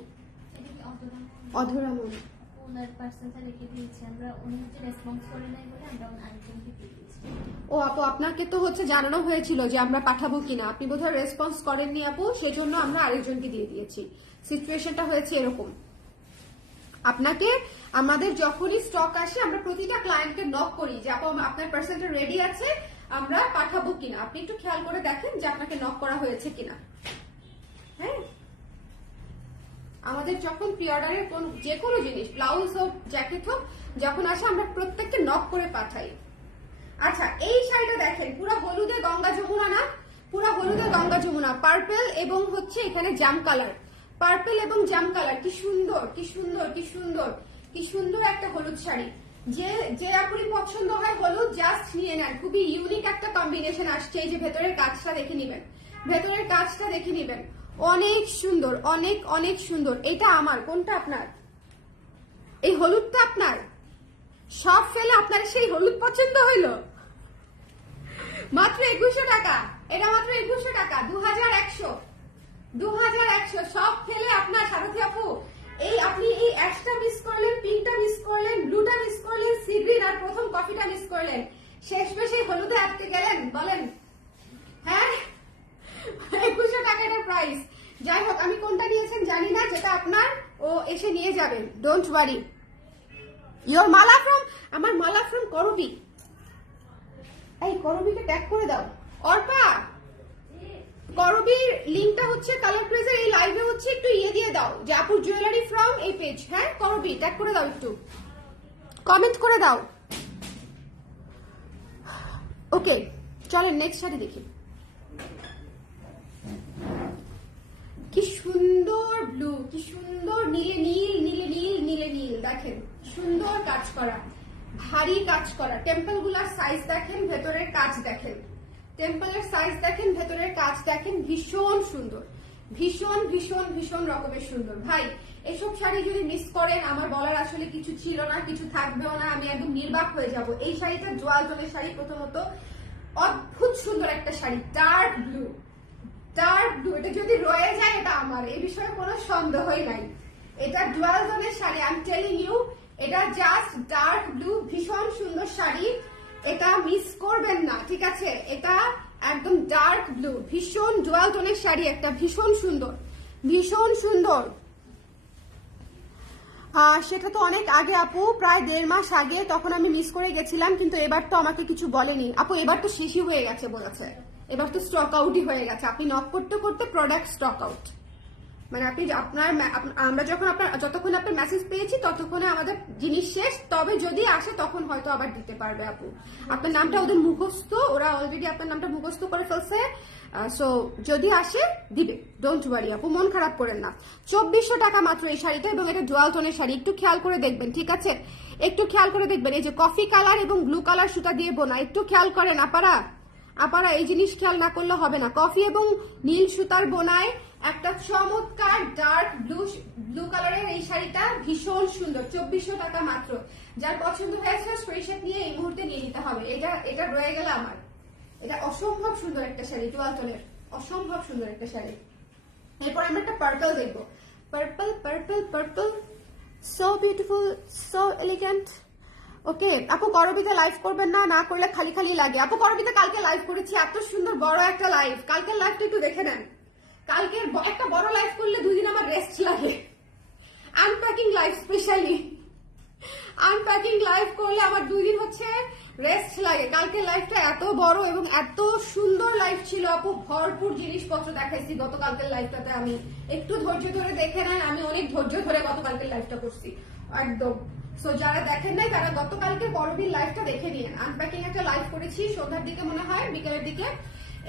অধরা মন ওনার পার্সেলটা রেখে দিয়েছি আমরা, উনি হচ্ছে রেসপন্স করে নাই বলে আমরা আরেকজনকে দিয়ে দিয়েছি। ও আপু আপনাকে তো হচ্ছে জানানো হয়েছিল যে আমরা পাঠাবো কিনা, আপনি বোধহয় রেসপন্স করেননি আপু, সেজন্য আমরা আরেকজনকে দিয়ে দিয়েছি। সিচুয়েশনটা হয়েছে এরকম। আপনাকে আমাদের যখনই স্টক আসে আমরা প্রতিটা ক্লায়েন্টকে নক করি যে আপু আপনার পার্সেলটা রেডি আছে, আমরা পাঠাবো কিনা। আপনি একটু খেয়াল করে দেখেন যে আপনাকে নক করা হয়েছে কিনা। হ্যাঁ, আমাদের যখন প্রি অর্ডারের যে কোনো জিনিস, ব্লাউজ হোক জ্যাকেট হোক, যখন আসে আমরা প্রত্যেককে নক করে পাঠাই। আচ্ছা, এই শাড়িটা দেখেন, পুরো হলুদে গঙ্গা যমুনা না, পুরো হলুদে গঙ্গা যমুনা, পার্পল এবং হচ্ছে এখানে জাম কালার, পার্পল এবং জাম কালার। কি সুন্দর, কি সুন্দর, কি সুন্দর, কি সুন্দর একটা হলুদ শাড়ি। যে আপুরি পছন্দ হয় হলুদ জাস্ট নিয়ে নেন, খুবই ইউনিক একটা কম্বিনেশন আসছে। এই যে ভেতরের কাজটা দেখে নিবেন, ভেতরের কাজটা দেখে নিবেন, অনেক সুন্দর, অনেক অনেক সুন্দর। এটা আমার, কোনটা আপনার? এই হলুদটা আপনার? সব ফেলে আপনার সেই হলুদ পছন্দ হইলো? মাত্র 2100 টাকা, এটা মাত্র 2100 টাকা, 2100 সব ফেলে আপনার। সারথী আপু এই আপনি এই অ্যাশটা মিস করলেন, পিঙ্কটা মিস করলেন, ব্লুটা মিস করলেন, সি গ্রিন আর প্রথম কফিটা মিস করলেন, শেষ বেশি হলুদে আটকে গেলেন বলেন? হ্যাঁ, 2100 টাকা এটার প্রাইস। যাই হোক, আমি কোনটা নিয়েছেন জানি না, যেটা আপনার ও এসে নিয়ে যাবেন, don't worry. Your Mala from, আমার মালা ফ্রম করবি। এই করবিকে ট্যাগ করে দাও। অর্পা, করবির লিংকটা হচ্ছে কালার ক্রেজের এই লাইভে হচ্ছে একটু দিয়ে দাও যে আপুর জুয়েলারি ফ্রম এই পেজ। হ্যাঁ করবি, ট্যাগ করে দাও, একটু কমেন্ট করে দাও। ওকে চলেন নেক্সট শাড়ি দেখি। কি সুন্দর ব্লু, কি সুন্দর নীলে নীল, নীলে নীল, নীলে নীল। দেখেন সুন্দর কাজ করা, ভারী কাজ করা। টেম্পল গুলার সাইজ দেখেন, ভেতরের কাজ দেখেন, টেম্পলের সাইজ দেখেন, ভেতরের কাজ দেখেন, ভীষণ সুন্দর, ভীষণ ভীষণ ভীষণ রকমের সুন্দর। ভাই এসব শাড়ি যদি মিস করেন, আমার বলার আসলে কিছু ছিল না, কিছু থাকবেও না, আমি একদম নির্বাক হয়ে যাব। এই শাড়িটা জোয়াল টোনের শাড়ি, প্রথমত অদ্ভুত সুন্দর একটা sari, dark blue, dark blue. এটা যদি রয়ে যায় এটা আমার, এই বিষয়ে কোনো সন্দেহই নাই। এটা ডুয়াল টোনের sari, I am telling you, এটা জাস্ট ডার্ক ব্লু, ভীষণ সুন্দর শাড়ি, এটা মিস করবেন না, ঠিক আছে? এটা একদম ডার্ক ব্লু, ভীষণ ডুয়াল টোনের শাড়ি, একটা ভীষণ সুন্দর, ভীষণ সুন্দর। সেটা তো অনেক আগে আপু, প্রায় 1.5 মাস আগে, তখন আমি মিস করে গেছিলাম, কিন্তু এবার তো আমাকে কিছু বলেনি আপু। এবার তো শেষই হয়ে গেছে বলেছে, এবার তো স্টক আউটই হয়ে গেছে। আপনি নক করতে করতে প্রোডাক্ট স্টক আউট, মানে আপনি আপনার আমরা যতক্ষণ আপনার মেসেজ পেয়েছি ততক্ষণে আমাদের জিনিস শেষ। তবে যদি আসে তখন হয়তো আবার দিতে পারবে আপু। আপনার নামটা ওদের মুখস্থ, ওরা অলরেডি আপনার নামটা মুখস্থ করে ফেলছে, সো যদি আসে দিবে, ডোন্ট ওয়ারি আপু, মন খারাপ করেন না। 2400 টাকা মাত্র এই শাড়িটা, এবং এটা ডুয়াল টোনের শাড়ি। একটু খেয়াল করে দেখবেন, ঠিক আছে? একটু খেয়াল করে দেখবেন, এই যে কফি কালার এবং ব্লু কালার সুতা দিয়ে বোনা, একটু খেয়াল করেন আপারা এই জিনিস খেয়াল না করলে হবে না। কফি এবং নীল সুতার বোনায় একটা চমৎকার ডার্ক ব্লু কালারের এই শাড়িটা ভীষণ সুন্দর, 2400 টাকা মাত্র। যার পছন্দ হয়েছে স্ক্রিনশট নিয়ে এই মুহূর্তে নিয়ে নিতে হবে। এটা রয়ে গেল আমার। এটা অসম্ভব সুন্দর একটা শাড়ি, ডুয়াল টোনের, অসম্ভব সুন্দর একটা শাড়ি। এরপর আমরা একটা পার্পল দেখবো, purple purple purple, so beautiful, so elegant. Okay আপু, করবিতে লাইভ করবেন না? না করলে খালি খালি লাগে আপু। করবিতে কালকে লাইভ করেছি, এত সুন্দর বড় একটা লাইভ। কালকের লাইভটা একটু দেখে নেন। কালকে একটা বড় লাইভ করলে 2 দিন আমার রেস্ট লাগে। Unpacking live, specially unpacking live করলে আমার 2 দিন হচ্ছে রেস্ট লাগে। কালকের লাইভটা এত বড় এবং এত সুন্দর লাইভ ছিল আপু, ভরপুর জিনিসপত্র দেখাইছি গতকালকের লাইভটাতে। আমি একটু ধৈর্য ধরে দেখে নেন, আমি অনেক ধৈর্য ধরে গতকালকের লাইভটা করছি একদম। সো যারা দেখেন নাই তারা গতকালকে করবির লাইভটা দেখে নিন। আনপ্যাকিং একটা লাইভ করেছি সন্ধ্যার দিকে, মনে হয় বিকেলের দিকে।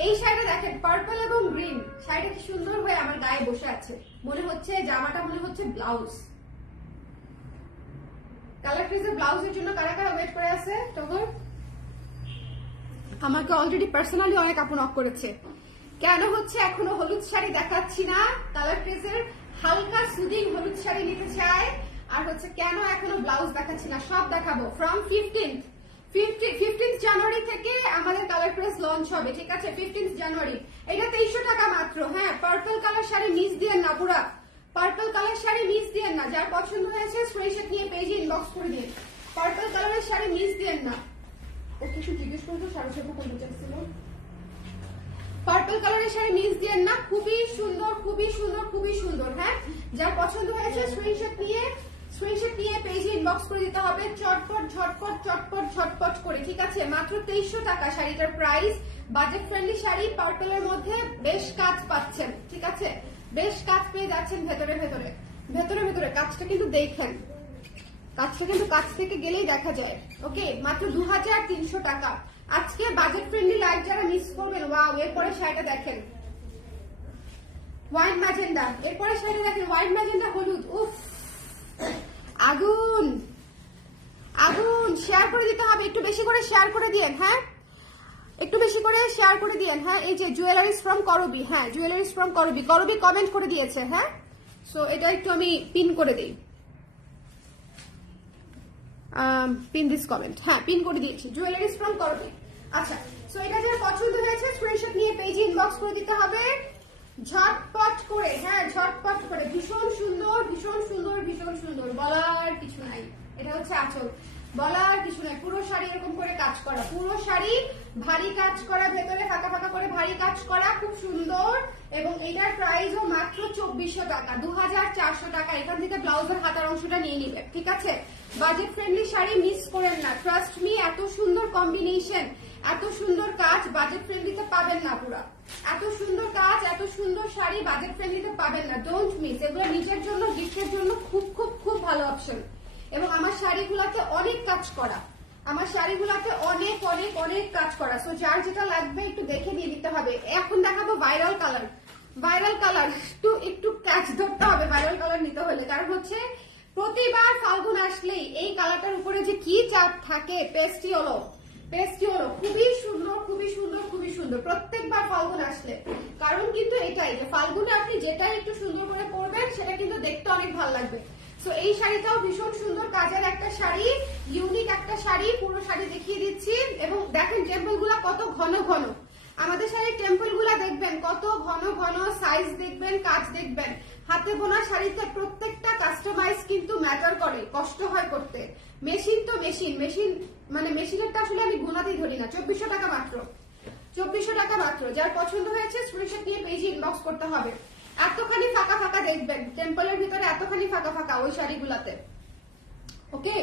এই শাড়িটা দেখেন, পার্পল এবং গ্রিন, শাড়িটা কি সুন্দর হয়ে আমার গায়ে বসে আছে। মনে হচ্ছে জামাটা মনে হচ্ছে ব্লাউজ। কালার ক্রিজের ব্লাউজের জন্য কারা কারা ওয়েট করে আছে? টগর আমাকে অলরেডি পার্সোনালি অনেক আপু নক করেছে, কেন হচ্ছে এখনো হলুদ শাড়ি দেখাচ্ছি না। কালার ক্রিজের হালকা সুদিং হলুদ শাড়ি নিতে চায়, আর হচ্ছে কেন এখনো ব্লাউজ দেখাচ্ছি না, সব দেখাবো ফ্রম 15th জানুয়ারি থেকে আমাদের কালার প্রেস লঞ্চ হবে, ঠিক আছে? 15th জানুয়ারি। এটা 2300 টাকা মাত্র। হ্যাঁ, পার্পল কালার শাড়ি মিস দিয়েন না, পুরা পার্পল কালার শাড়ি মিস দিয়েন না। যার পছন্দ হয়েছে স্ক্রিনশট নিয়ে পেজে ইনবক্স করে দিন। পার্পল কালারের শাড়ি মিস দিয়েন না। ও কিছু জিজ্ঞেস করতো, সাড়ে ছবো করতে চাচ্ছিল। পার্পল কালারের শাড়ি মিস দিয়েন না, খুবই সুন্দর, খুবই সুন্দর, খুবই সুন্দর। হ্যাঁ, যার পছন্দ হয়েছে স্ক্রিনশট নিয়ে পেজে ইনবক্স করে দিতে হবে, চটপট ঝটপট চটপট ঝটপট করে, ঠিক আছে? মাত্র 2300 টাকা শাড়িটার প্রাইস। বাজেট ফ্রেন্ডলি শাড়ি, পার্পলের মধ্যে বেশ কাজ পাচ্ছেন, ঠিক আছে? বেশ কাজ পেয়ে যাচ্ছেন ভেতরে ভেতরে ভেতরে ভেতরে। কাজটা কিন্তু দেখেন, কাজটা কিন্তু কাছ থেকে গেলেই দেখা যায়। ওকে, মাত্র 2300 টাকা। আজকে বাজেট ফ্রেন্ডলি লাইফ যারা মিস করবেন, ওয়াও! এরপরে শাড়িটা দেখেন, হোয়াইট ম্যাজেন্ডা। এরপরে শাড়িটা দেখেন, হোয়াইট ম্যাজেন্ডা হলুদ। উফ, আগুন আগুন! শেয়ার করে দিতে হবে, একটু বেশি করে শেয়ার করে দিয়েন। হ্যাঁ, একটু বেশি করে শেয়ার করে দিয়েন। হ্যাঁ, এই যে জুয়েলারিজ ফ্রম করবি, হ্যাঁ জুয়েলারিজ ফ্রম করবি, করবি কমেন্ট করে দিয়েছে। হ্যাঁ, সো এটা একটু আমি পিন করে দিই, পিন দিস কমেন্ট। হ্যাঁ, পিন করে দিয়েছি, জুয়েলারিজ ফ্রম করবি। আচ্ছা, সো এটা যার পছন্দ হয়েছে স্ক্রিনশট নিয়ে পেজে ইনবক্স করে দিতে হবে ঝটপট করে। হ্যাঁ, ঝটপট করে। ভীষণ সুন্দর, ভীষণ সুন্দর, ভীষণ সুন্দর, বলার কিছু নাই। এটা হচ্ছে আঁচল, বলার কিছু নাই। পুরো শাড়ি এরকম করে কাজ করা, পুরো শাড়ি ভারী কাজ করা, ভেতরে ফাঁকা ফাঁকা করে ভারী কাজ করা, খুব সুন্দর। এবং এটার প্রাইসও মাত্র 2400 টাকা, 2400 টাকা। এখান থেকে ব্লাউজের হাতার অংশটা নিয়ে নিবে, ঠিক আছে? বাজেট ফ্রেন্ডলি শাড়ি মিস করেন না, ট্রাস্ট মি। এত সুন্দর কম্বিনেশন, এত সুন্দর কাজ বাজেট ফ্রেন্ডলিতে পাবেন না। পুরা এত সুন্দর কাজ, এত সুন্দর শাড়ি বাজেট ফ্রেন্ডলিতে পাবেন না। Don't miss. এগুলো নিজের জন্য, গিফটের জন্য খুব খুব খুব ভালো অপশন। এবং আমার শাড়িগুলোতে অনেক কাজ করা, আমার শাড়িগুলোতে অনেক অনেক অনেক কাজ করা। সো যার যেটা লাগবে একটু দেখে দিয়ে দিতে হবে। এখন দেখাবো ভাইরাল কালার। ভাইরাল কালার একটু ক্যাচ ধরতে হবে ভাইরাল কালার নিতে হলে, কারণ হচ্ছে প্রতিবার ফাল্গুন আসলেই এই কালারটার উপরে যে কি চাপ থাকে, পেস্টিওলো, পেস্টিওলো খুবই সুন্দর, খুবই সুন্দর, খুবই সুন্দর প্রত্যেকবার ফাল্গুন আসলে। কারণ কিন্তু এটাই যে ফাল্গুনে আপনি যেটা একটু সুন্দর করে পরবেন সেটা কিন্তু দেখতে অনেক ভালো লাগবে। সো এই শাড়িটাও ভীষণ সুন্দর কাজের একটা শাড়ি, ইউনিক একটা শাড়ি। পুরো শাড়ি দেখিয়ে দিচ্ছি। এবং দেখেন টেম্পল গুলা কত ঘন ঘন, আমাদের শাড়ির টেম্পল গুলা দেখবেন কত ঘন ঘন, সাইজ দেখবেন, কাজ দেখবেন। হাতে বোনা শাড়িতে প্রত্যেকটা কাস্টমাইজ কিন্তু ম্যাটার করে, কষ্ট হয় করতে। মেশিন তো মেশিন, মেশিন মানে মেশিনেরটা আসলে আমি গুণাতেই ধরি না। 2400 টাকা মাত্র, 2400 টাকা মাত্র। যার পছন্দ হয়েছে স্ক্রিনশট নিয়ে পেজে ইনবক্স করতে হবে। এতখানি ফাঁকা ফাঁকা দেখবেন টেম্পলের ভিতরে, এতখানি ফাঁকা ফাঁকা ওই শাড়িগুলাতে। ওকে,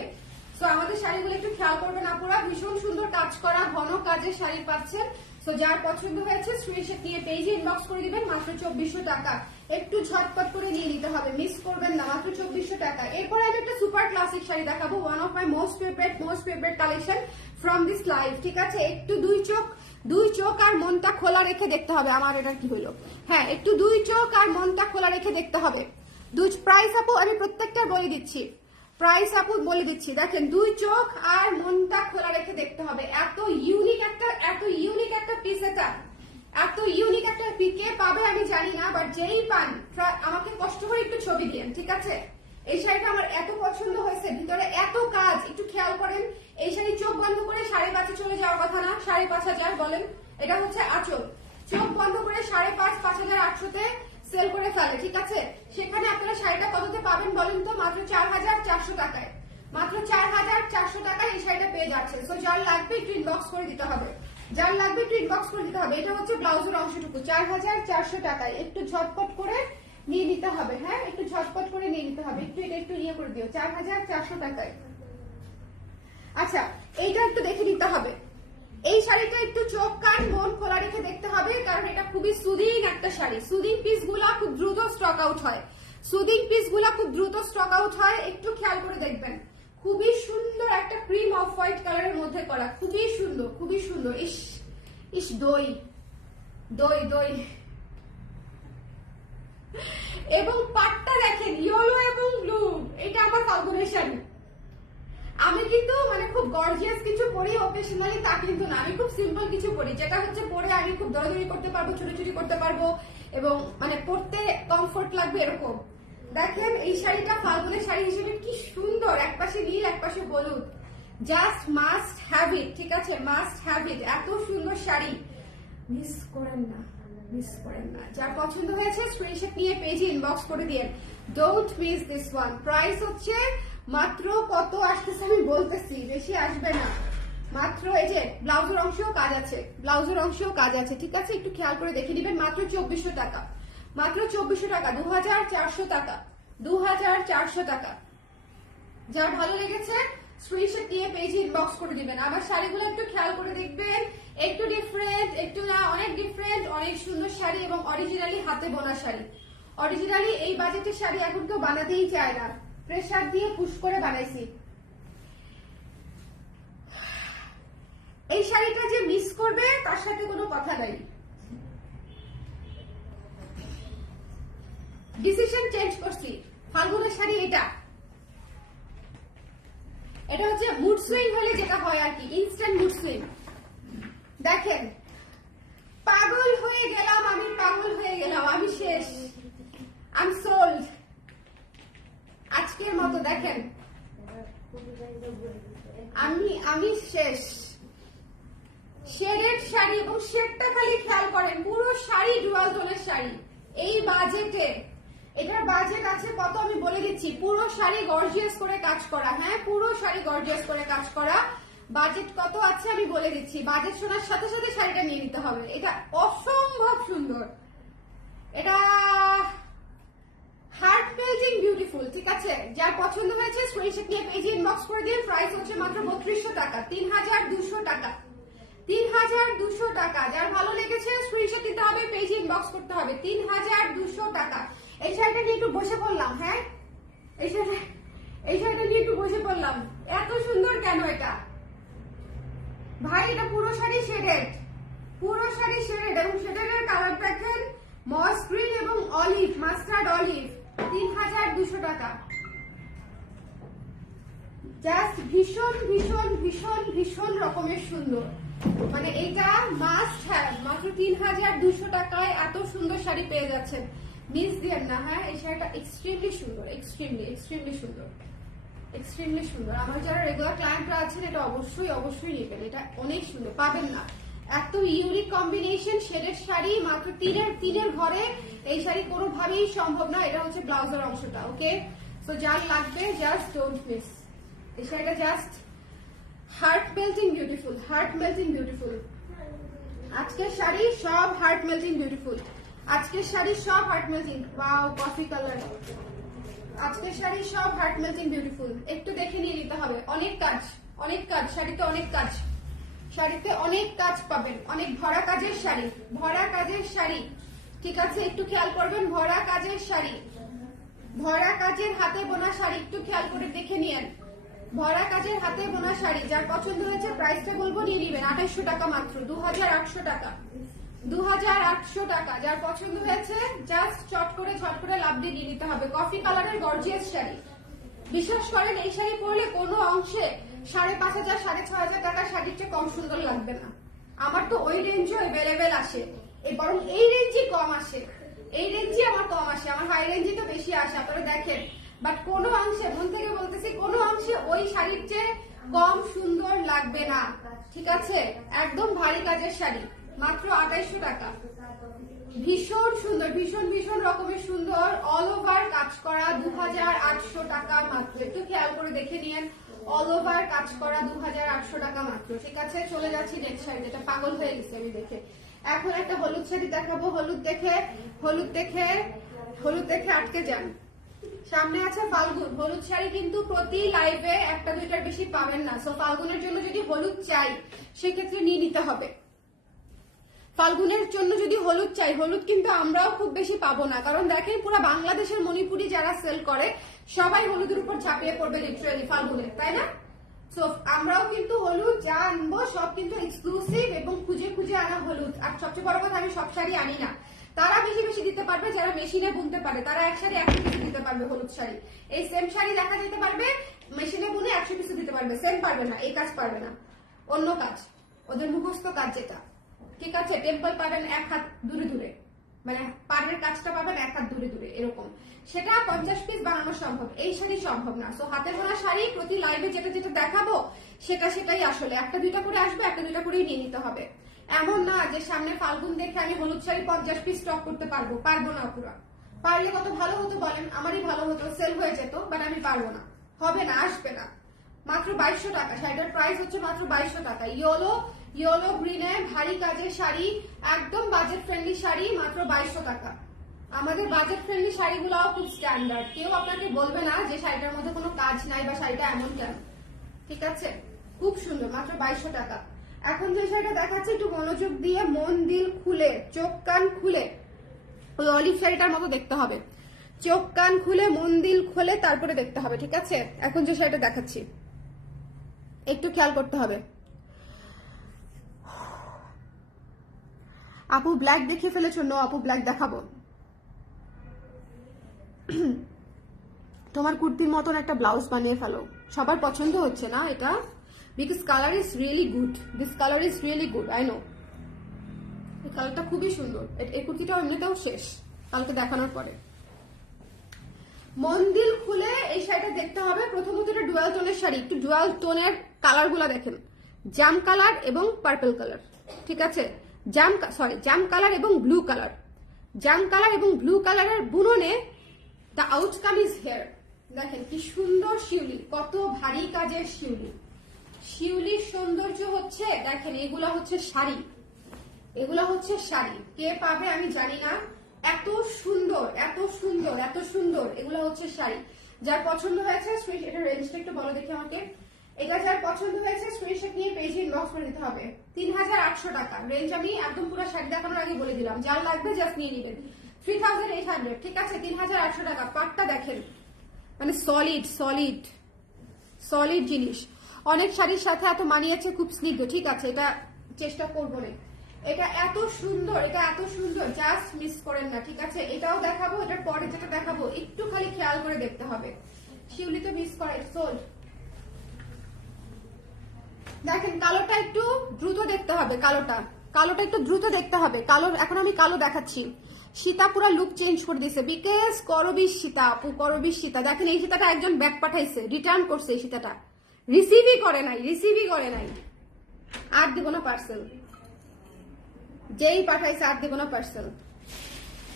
সো আমাদের শাড়িগুলো একটু খেয়াল করবেন আপুরা, ভীষণ সুন্দর কাজ করা ঘন কাজের শাড়ি পাচ্ছেন। সো যার পছন্দ হয়েছে স্ক্রিনশট নিয়ে পেজে ইনবক্স করে দিবেন, মাত্র 2400 টাকা। একটু ঝটপট করে নিয়ে নিতে হবে, মিস করবেন না, মাত্র 2400 টাকা। এরপরে আমি একটা সুপার ক্লাসিক শাড়ি দেখাবো, one of my most favourite collection from this life, ঠিক আছে? একটু দুই চোখ আর মনটা খোলা রেখে দেখতে হবে। আমার এটা কি হলো? হ্যাঁ, একটু দুই চোখ আর মনটা খোলা রেখে দেখতে হবে। প্রাইস আপু আমি প্রত্যেকটা বলে দিচ্ছি, প্রাইস আপু বলে দিচ্ছি। দেখেন, দুই চোখ আর মনটা খোলা রেখে দেখতে হবে। এত ইউনিক একটা পিস, এটা এত ইউনিক একটা পিকে পাবে আমি জানি না, বাট যেই পান আমাকে কষ্ট করে একটু ছবি দিন, ঠিক আছে? এই শাড়িটা আমার এত পছন্দ হয়েছে, ভিতরে এত কাজ, একটু খেয়াল করেন। এই শাড়ি চোখ বন্ধ করে 5,500 চলে যাওয়ার কথা না, 5,500 বলেন। এটা হচ্ছে আঁচল, চোখ বন্ধ করে 5,500 5,800-তে সেল করে ফেলে, ঠিক আছে? সেখানে আপনারা শাড়িটা কততে পাবেন বলেন তো? মাত্র 4,400 টাকায়, মাত্র 4,400 টাকায় এই শাড়িটা পেয়ে যাচ্ছে। সো যার লাগবে একটু ইনবক্স করে দিতে হবে, যার লাগবে একটু ইনবক্স করে দিতে হবে। এটা হচ্ছে ব্লাউজের অংশটুকু, 4,400 টাকায়। একটু ঝটপট করে নিয়ে নিতে হবে। হ্যাঁ, একটু ঝটপট করে নিয়ে নিতে হবে। একটু ইয়ে করে দিও, 4,400 টাকায়। আচ্ছা, এইটা একটু দেখে নিতে হবে। এই শাড়িটা একটু চোখ কান মন খোলা রেখে দেখতে হবে, কারণ এটা খুবই সুদিং একটা শাড়ি। সুদিং পিস গুলা খুব দ্রুত স্টক আউট হয়, সুদিং পিস গুলা খুব দ্রুত স্টক আউট হয়। একটু খেয়াল করে দেখবেন। খুবই সুন্দর একটা ক্রিম অফ হোয়াইট কালারের মধ্যে করা, খুবই সুন্দর, খুবই সুন্দর। ইস ইস, দই দই দই। এবং পাটটা দেখেন, ইয়েলো এবং ব্লু। এটা আমার ফাল্গুনের শাড়ি। আমি কিন্তু মানে খুব গর্জিয়াস কিছু পরি অকেশনালি তা কিন্তু না, আমি খুব সিম্পল কিছু পরি, যেটা হচ্ছে পরে আমি খুব দৌড়াদৌড়ি করতে পারবো, ছুটোছুটি করতে পারবো এবং মানে পড়তে কমফোর্ট লাগবে এরকম। দেখেন এই শাড়িটা ফাল্গুনের শাড়ি হিসেবে কি সুন্দর, একপাশে নীল একপাশে হলুদ, জাস্ট মাস্ট হ্যাভ ইট, ঠিক আছে, মাস্ট হ্যাভ ইট। এত সুন্দর শাড়ি মিস করেন না, মিস করেন না। যার পছন্দ হয়েছে স্ক্রিনশট নিয়ে পেজে ইনবক্স করে দিন, don't miss this one. Price হচ্ছে মাত্র কত আসতেছে আমি বলতেছি, বেশি আসবে না, মাত্র এই যে ব্লাউজের অংশেও কাজ আছে, ব্লাউজের অংশেও কাজ আছে, ঠিক আছে, একটু খেয়াল করে দেখে নিবেন। মাত্র 2400 টাকা, মাত্র 2400 টাকা, 2400 টাকা, 2400 টাকা। যার ভালো লেগেছে স্ক্রিনশট নিয়ে পেজে ইনবক্স করে দিবেন। আমার শাড়িগুলো একটু খেয়াল করে দেখবেন, একটু ডিফারেন্ট, একটু না অনেক ডিফারেন্ট, অনেক সুন্দর শাড়ি এবং অরিজিনালি হাতে বোনা শাড়ি। অরিজিনালি এই বাজেটের শাড়ি এখন কেউ বানাতেই চায় না, প্রেসার দিয়ে পুশ করে বানাইছি। এই শাড়িটা যে মিস করবে তার সাথে কোনো কথা নাই। ডিসিশন চেঞ্জ করছি, ফাল্গুনের শাড়ি এটা, এটা হচ্ছে মুড সুইং হলে যেটা হয় আর কি, ইনস্ট্যান্ট মুড সুইং। দেখেন পাগল হয়ে গেলাম আমি, পাগল হয়ে গেলাম আমি, শেষ, আই এম সোল্ড আজকের মতো। দেখেন আমি শেষ। শেডের শাড়ি এবং শেডটা খালি খেয়াল করেন, পুরো শাড়ি ডুয়াল টোনের শাড়ি এই বাজেটে। এটার বাজেট আছে কত আমি বলে দিচ্ছি, পুরো শাড়ি গর্জিয়াস করে কাজ করা, হ্যাঁ পুরো শাড়ি গর্জিয়াস করে কাজ করা। বাজেট কত আছে আমি বলে দিচ্ছি, বাজেট শোনার সাথে সাথে শাড়িটা নিয়ে নিতে হবে। এটা অসম্ভব সুন্দর, এটা হার্ট মেল্টিং বিউটিফুল, ঠিক আছে। যার পছন্দ হয়েছে স্ক্রিনশট নিয়ে পেজে ইনবক্স করে দিন। প্রাইস হচ্ছে মাত্র 3200 টাকা, 3200 টাকা, 3200 টাকা। যার ভালো লেগেছে স্ক্রিনশট দিতে হবে, পেজে ইনবক্স করতে হবে, 3200 টাকা। এই শাড়িটা নিয়ে একটু বসে পড়লাম, হ্যাঁ এই শাড়িটা নিয়ে একটু বসে পড়লাম, এত সুন্দর কেন এটা ভাই। এটা পুরো শাড়ি শেডেড, পুরো শাড়ি শেডেড এবং শেডেডের কালার দেখেন মস গ্রিন এবং অলিভ, মাস্টার্ড অলিভ, 3200 টাকা। জাস্ট ভীষণ ভীষণ ভীষণ ভীষণ রকমের সুন্দর, মানে এটা মাস্ট হ্যাভ। মাত্র 3200 টাকায় এত সুন্দর শাড়ি পেয়ে যাচ্ছেন, মিস দিয়েন না। হ্যাঁ এই শাড়িটা এক্সট্রিমলি সুন্দর, এক্সট্রিমলি এক্সট্রিমলি সুন্দর, এক্সট্রিমলি সুন্দর। আমার যারা রেগুলার ক্লায়েন্টরা আছেন এটা অবশ্যই অবশ্যই নেবেন, এটা অনেক সুন্দর, পাবেন না এত ইউনিক কম্বিনেশন শেডের শাড়ি মাত্র তিনের ঘরে। এই শাড়ি কোনোভাবেই সম্ভব না। এটা হচ্ছে ব্লাউজের অংশটা, ওকে। সো যার লাগবে জাস্ট ডোন্ট মিস এই শাড়িটা, just heart melting beautiful, heart melting beautiful. আজকের শাড়ি সব হার্ট মেল্টিং বিউটিফুল, আজকের শাড়ি সব heart melting. Wow coffee colour, আজকের শাড়ি সব হার্ট মেল্টিং বিউটিফুল। একটু দেখে নিয়ে নিতে হবে, অনেক কাজ, অনেক কাজ শাড়িতে, অনেক কাজ, শাড়িতে অনেক কাজ পাবেন, অনেক ভরা কাজের শাড়ি, ভরা কাজের শাড়ি, ঠিক আছে। একটু খেয়াল করবেন, ভরা কাজের শাড়ি, ভরা কাজের হাতে বোনা শাড়ি, একটু খেয়াল করে দেখে নিয়েন, ভরা কাজের হাতে বোনা শাড়ি। যার পছন্দ হয়েছে প্রাইসটা বলবো নিয়ে নিবেন, 2800 টাকা মাত্র, 2800 টাকা, 2800 টাকা। যার পছন্দ হয়েছে জাস্ট চট করে ঝট করে লাভ দিয়ে নিয়ে নিতে হবে। কফি কালারের গর্জিয়াস শাড়ি, বিশ্বাস করেন এই শাড়ি পরলে কোনো অংশে 5500 6500 টাকার শাড়ির চেয়ে কম সুন্দর লাগবে না। আমার তো ওই রেঞ্জও অ্যাভেলেবেল আসে, বরং এই রেঞ্জই কম আসে, এই রেঞ্জই আমার কম আসে, আমার হাই রেঞ্জে তো বেশি আসে, আপনারা দেখেন। বাট কোনো অংশে, মন থেকে বলতেছি, কোনো অংশে ওই শাড়ির চেয়ে কম সুন্দর লাগবে না, ঠিক আছে। একদম ভারী কাজের শাড়ি, মাত্র 2800 টাকা, ভীষণ সুন্দর, ভীষণ ভীষণ রকমের সুন্দর, অল ওভার কাজ করা, 2800 টাকা মাত্র। একটু খেয়াল করে দেখে নিয়েন, অল ওভার কাজ করা 2800 টাকা মাত্র, ঠিক আছে। চলে যাচ্ছি নেক্সট শাড়ি, যেটা পাগল হয়ে গেছে আমি দেখে। এখন একটা হলুদ শাড়ি দেখাবো, হলুদ দেখে হলুদ দেখে হলুদ দেখে আটকে যান। সামনে আছে ফাল্গুন, হলুদ শাড়ি কিন্তু প্রতি লাইভে একটা দুইটার বেশি পাবেন না। সো ফাল্গুনের জন্য যদি হলুদ চাই সেক্ষেত্রে নিয়ে নিতে হবে। ফাল্গুনের জন্য যদি হলুদ চাই, হলুদ কিন্তু আমরাও খুব বেশি পাবো না, কারণ দেখেন পুরো বাংলাদেশের মণিপুরি যারা সেল করে সবাই হলুদের উপর ঝাঁপিয়ে পড়বে লিটারালি ফাল্গুনের, তাই না। সো আমরাও কিন্তু হলুদ যা আনবো সব কিন্তু এক্সক্লুসিভ এবং খুঁজে খুঁজে আনা হলুদ। আর সবচেয়ে বড় কথা, আমি সব শাড়ি আনি না, তারা বেশি বেশি দিতে পারবে যারা মেশিনে বুনতে পারে, তারা এক শাড়ি 100 পিস দিতে পারবে হলুদ শাড়ি। এই সেম শাড়ি দেখা যেতে পারবে মেশিনে বুনে 100 পিস দিতে পারবে, সেম পারবে না, এই কাজ পারবে না, অন্য কাজ, ওদের মুখস্থ কাজ যেটা, ঠিক আছে। টেম্পল পাবেন এক হাত দূরে দূরে, মানে পাড়ের কাজটা পাবেন এক হাত দূরে দূরে, এরকম সেটা 50 পিস বানানো সম্ভব, এই শাড়ি সম্ভব না। সো হাতে বোনা শাড়ি প্রতি লাইভে যেটা যেটা দেখাবো সেটাই আসলে একটা দুইটা করে আসবে, একটা দুইটা করেই নিয়ে নিতে হবে। এমন না যে সামনে ফাল্গুন দেখে আমি হলুদ শাড়ি 50 পিস স্টক করতে পারবো না পুরো। পারলে কত ভালো হতো বলেন, আমারই ভালো হতো, সেল হয়ে যেত, বাট আমি পারবো না, হবে না, আসবে না। মাত্র 2200 টাকা, শাড়িটার প্রাইস হচ্ছে মাত্র 2200 টাকা। ইয়েলো গ্রিনে ভারী কাজের শাড়ি, একদম বাজেট ফ্রেন্ডলি শাড়ি, মাত্র 2200 টাকা। আমাদের বাজেট ফ্রেন্ডলি শাড়িগুলোও খুব স্ট্যান্ডার্ড, কেউ আপনাকে বলবে না যে শাড়িটার মধ্যে কোনো কাজ নাই বা শাড়িটা এমন কেন, ঠিক আছে? খুব সুন্দর, মাত্র 2200 টাকা। এখন যে শাড়িটা দেখাচ্ছে একটু মনোযোগ দিয়ে মন দিল খুলে চোখ কান খুলে, ওই অলিভ শাড়িটার মতো দেখতে হবে, চোখ কান খুলে মন দিল খুলে তারপরে দেখতে হবে, ঠিক আছে? এখন যে শাড়িটা দেখাচ্ছি একটু খেয়াল করতে হবে। আপু ব্ল্যাক দেখিয়ে ফেলেছো? নো আপু, ব্ল্যাক দেখাবো। তোমার কুর্তির মতন একটা ব্লাউজ বানিয়ে ফেলো, সবার পছন্দ হচ্ছে না এটা, because colour is really good, this colour is really good, I know. এই কালারটা খুবই সুন্দর, এই কুর্তিটাও এমনিতেও শেষ কালকে দেখানোর পরে। মন দিল খুলে এই শাড়িটা দেখতে হবে। প্রথমত এটা ডুয়াল টোনের শাড়ি, একটু ডুয়াল টোনের কালার গুলা দেখেন, জাম কালার এবং পার্পল কালার, ঠিক আছে? জাম কালার এবং ব্লু কালার, জাম কালার এবং ব্লু কালারের বুননে দ্য আউটকাম ইজ হেয়ার। দেখেন কি সুন্দর শিউলি, কত ভারী কাজের শিউলি, শিউলির সৌন্দর্য হচ্ছে দেখেন। এগুলা হচ্ছে শাড়ি, এগুলা হচ্ছে শাড়ি, কে পাবে আমি জানি না, এত সুন্দর এত সুন্দর এত সুন্দর, এগুলো হচ্ছে শাড়ি। যার পছন্দ হয়েছে এটা রেঞ্জটা একটু বলো দেখি আমাকে, এটা যার পছন্দ হয়েছে স্ক্রিনশট নিয়ে পেজে ইনবক্স করে দিতে হবে। 3800 টাকা রেঞ্জ, আমি একদম পুরো শাড়ি দেখানোর আগে বলে দিলাম, যার লাগবে জাস্ট নিয়ে নেবেন। 3800, ঠিক আছে? 3800 টাকা। পাটটা দেখেন, মানে সলিড সলিড সলিড জিনিস। অনেক শাড়ির সাথে এত মানিয়েছে, খুব স্নিগ্ধ, ঠিক আছে? এটা চেষ্টা করবো না, এটা এত সুন্দর, এটা এত সুন্দর, জাস্ট মিস করেন না, ঠিক আছে? এটাও দেখাবো, এটার পরে যেটা দেখাবো একটু খালি খেয়াল করে দেখতে হবে। শিউলি তো মিস করে সোল্ড। দেখেন কালোটা একটু দ্রুত দেখতে হবে, কালোটা একটু দ্রুত দেখতে হবে। কালো, এখন আমি কালো দেখাচ্ছি। সীতা পুরো লুক চেঞ্জ করে দিয়েছে, বিকজ করবি সীতা আপু, করবি সীতা। দেখেন এই সীতাটা একজন ব্যাক পাঠাইছে, রিটার্ন করছে, এই সীতাটা রিসিভই করে নাই। আর দিব না পার্সেল, যেই পাঠাইছে আর দিব না পার্সেল।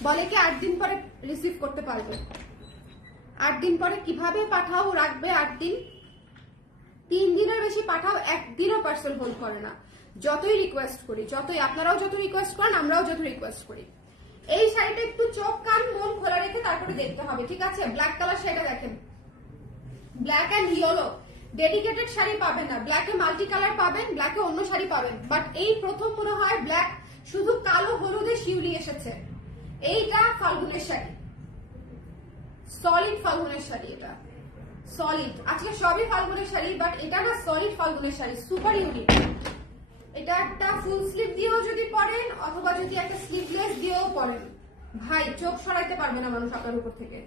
বলে কি 8 দিন পরে রিসিভ করতে পারবে। 8 দিন পরে কিভাবে পাঠাও, রাখবে 8 দিন, 3 দিনের বেশি পাঠাও, একদিনও পার্সেল হোল্ড করে না। যতই রিকোয়েস্ট করি, আপনারাও যত রিকোয়েস্ট করেন, আমরাও যত রিকোয়েস্ট করি। এই শাড়িটা একটু চোখ কান মন খোলা রেখে তারপরে দেখতে হবে, ঠিক আছে? ব্ল্যাক কালার শাড়িটা দেখেন, black and yellow. Dedicated sari পাবেন না, ব্ল্যাকে মাল্টি কালার পাবেন, ব্ল্যাকে অন্য শাড়ি পাবেন, বাট এই প্রথম মনে হয় ব্ল্যাক শুধু কালো হলুদে শিউলি এসেছে। এইটা ফাল্গুনের শাড়ি, সলিড ফাল্গুনের শাড়ি, এটা সলিড। আজকে সবই ফাল্গুনের শাড়ি, বাট এটা না সলিড ফাল্গুনের শাড়ি, সুপার ইউনিক। এটা একটা ফুল স্লিভ দিয়েও যদি পরেন, অথবা যদি একটা স্লিভলেস দিয়েও পরেন, ভাই চোখ সরাইতে পারবে না মানুষ আপনার উপর থেকে।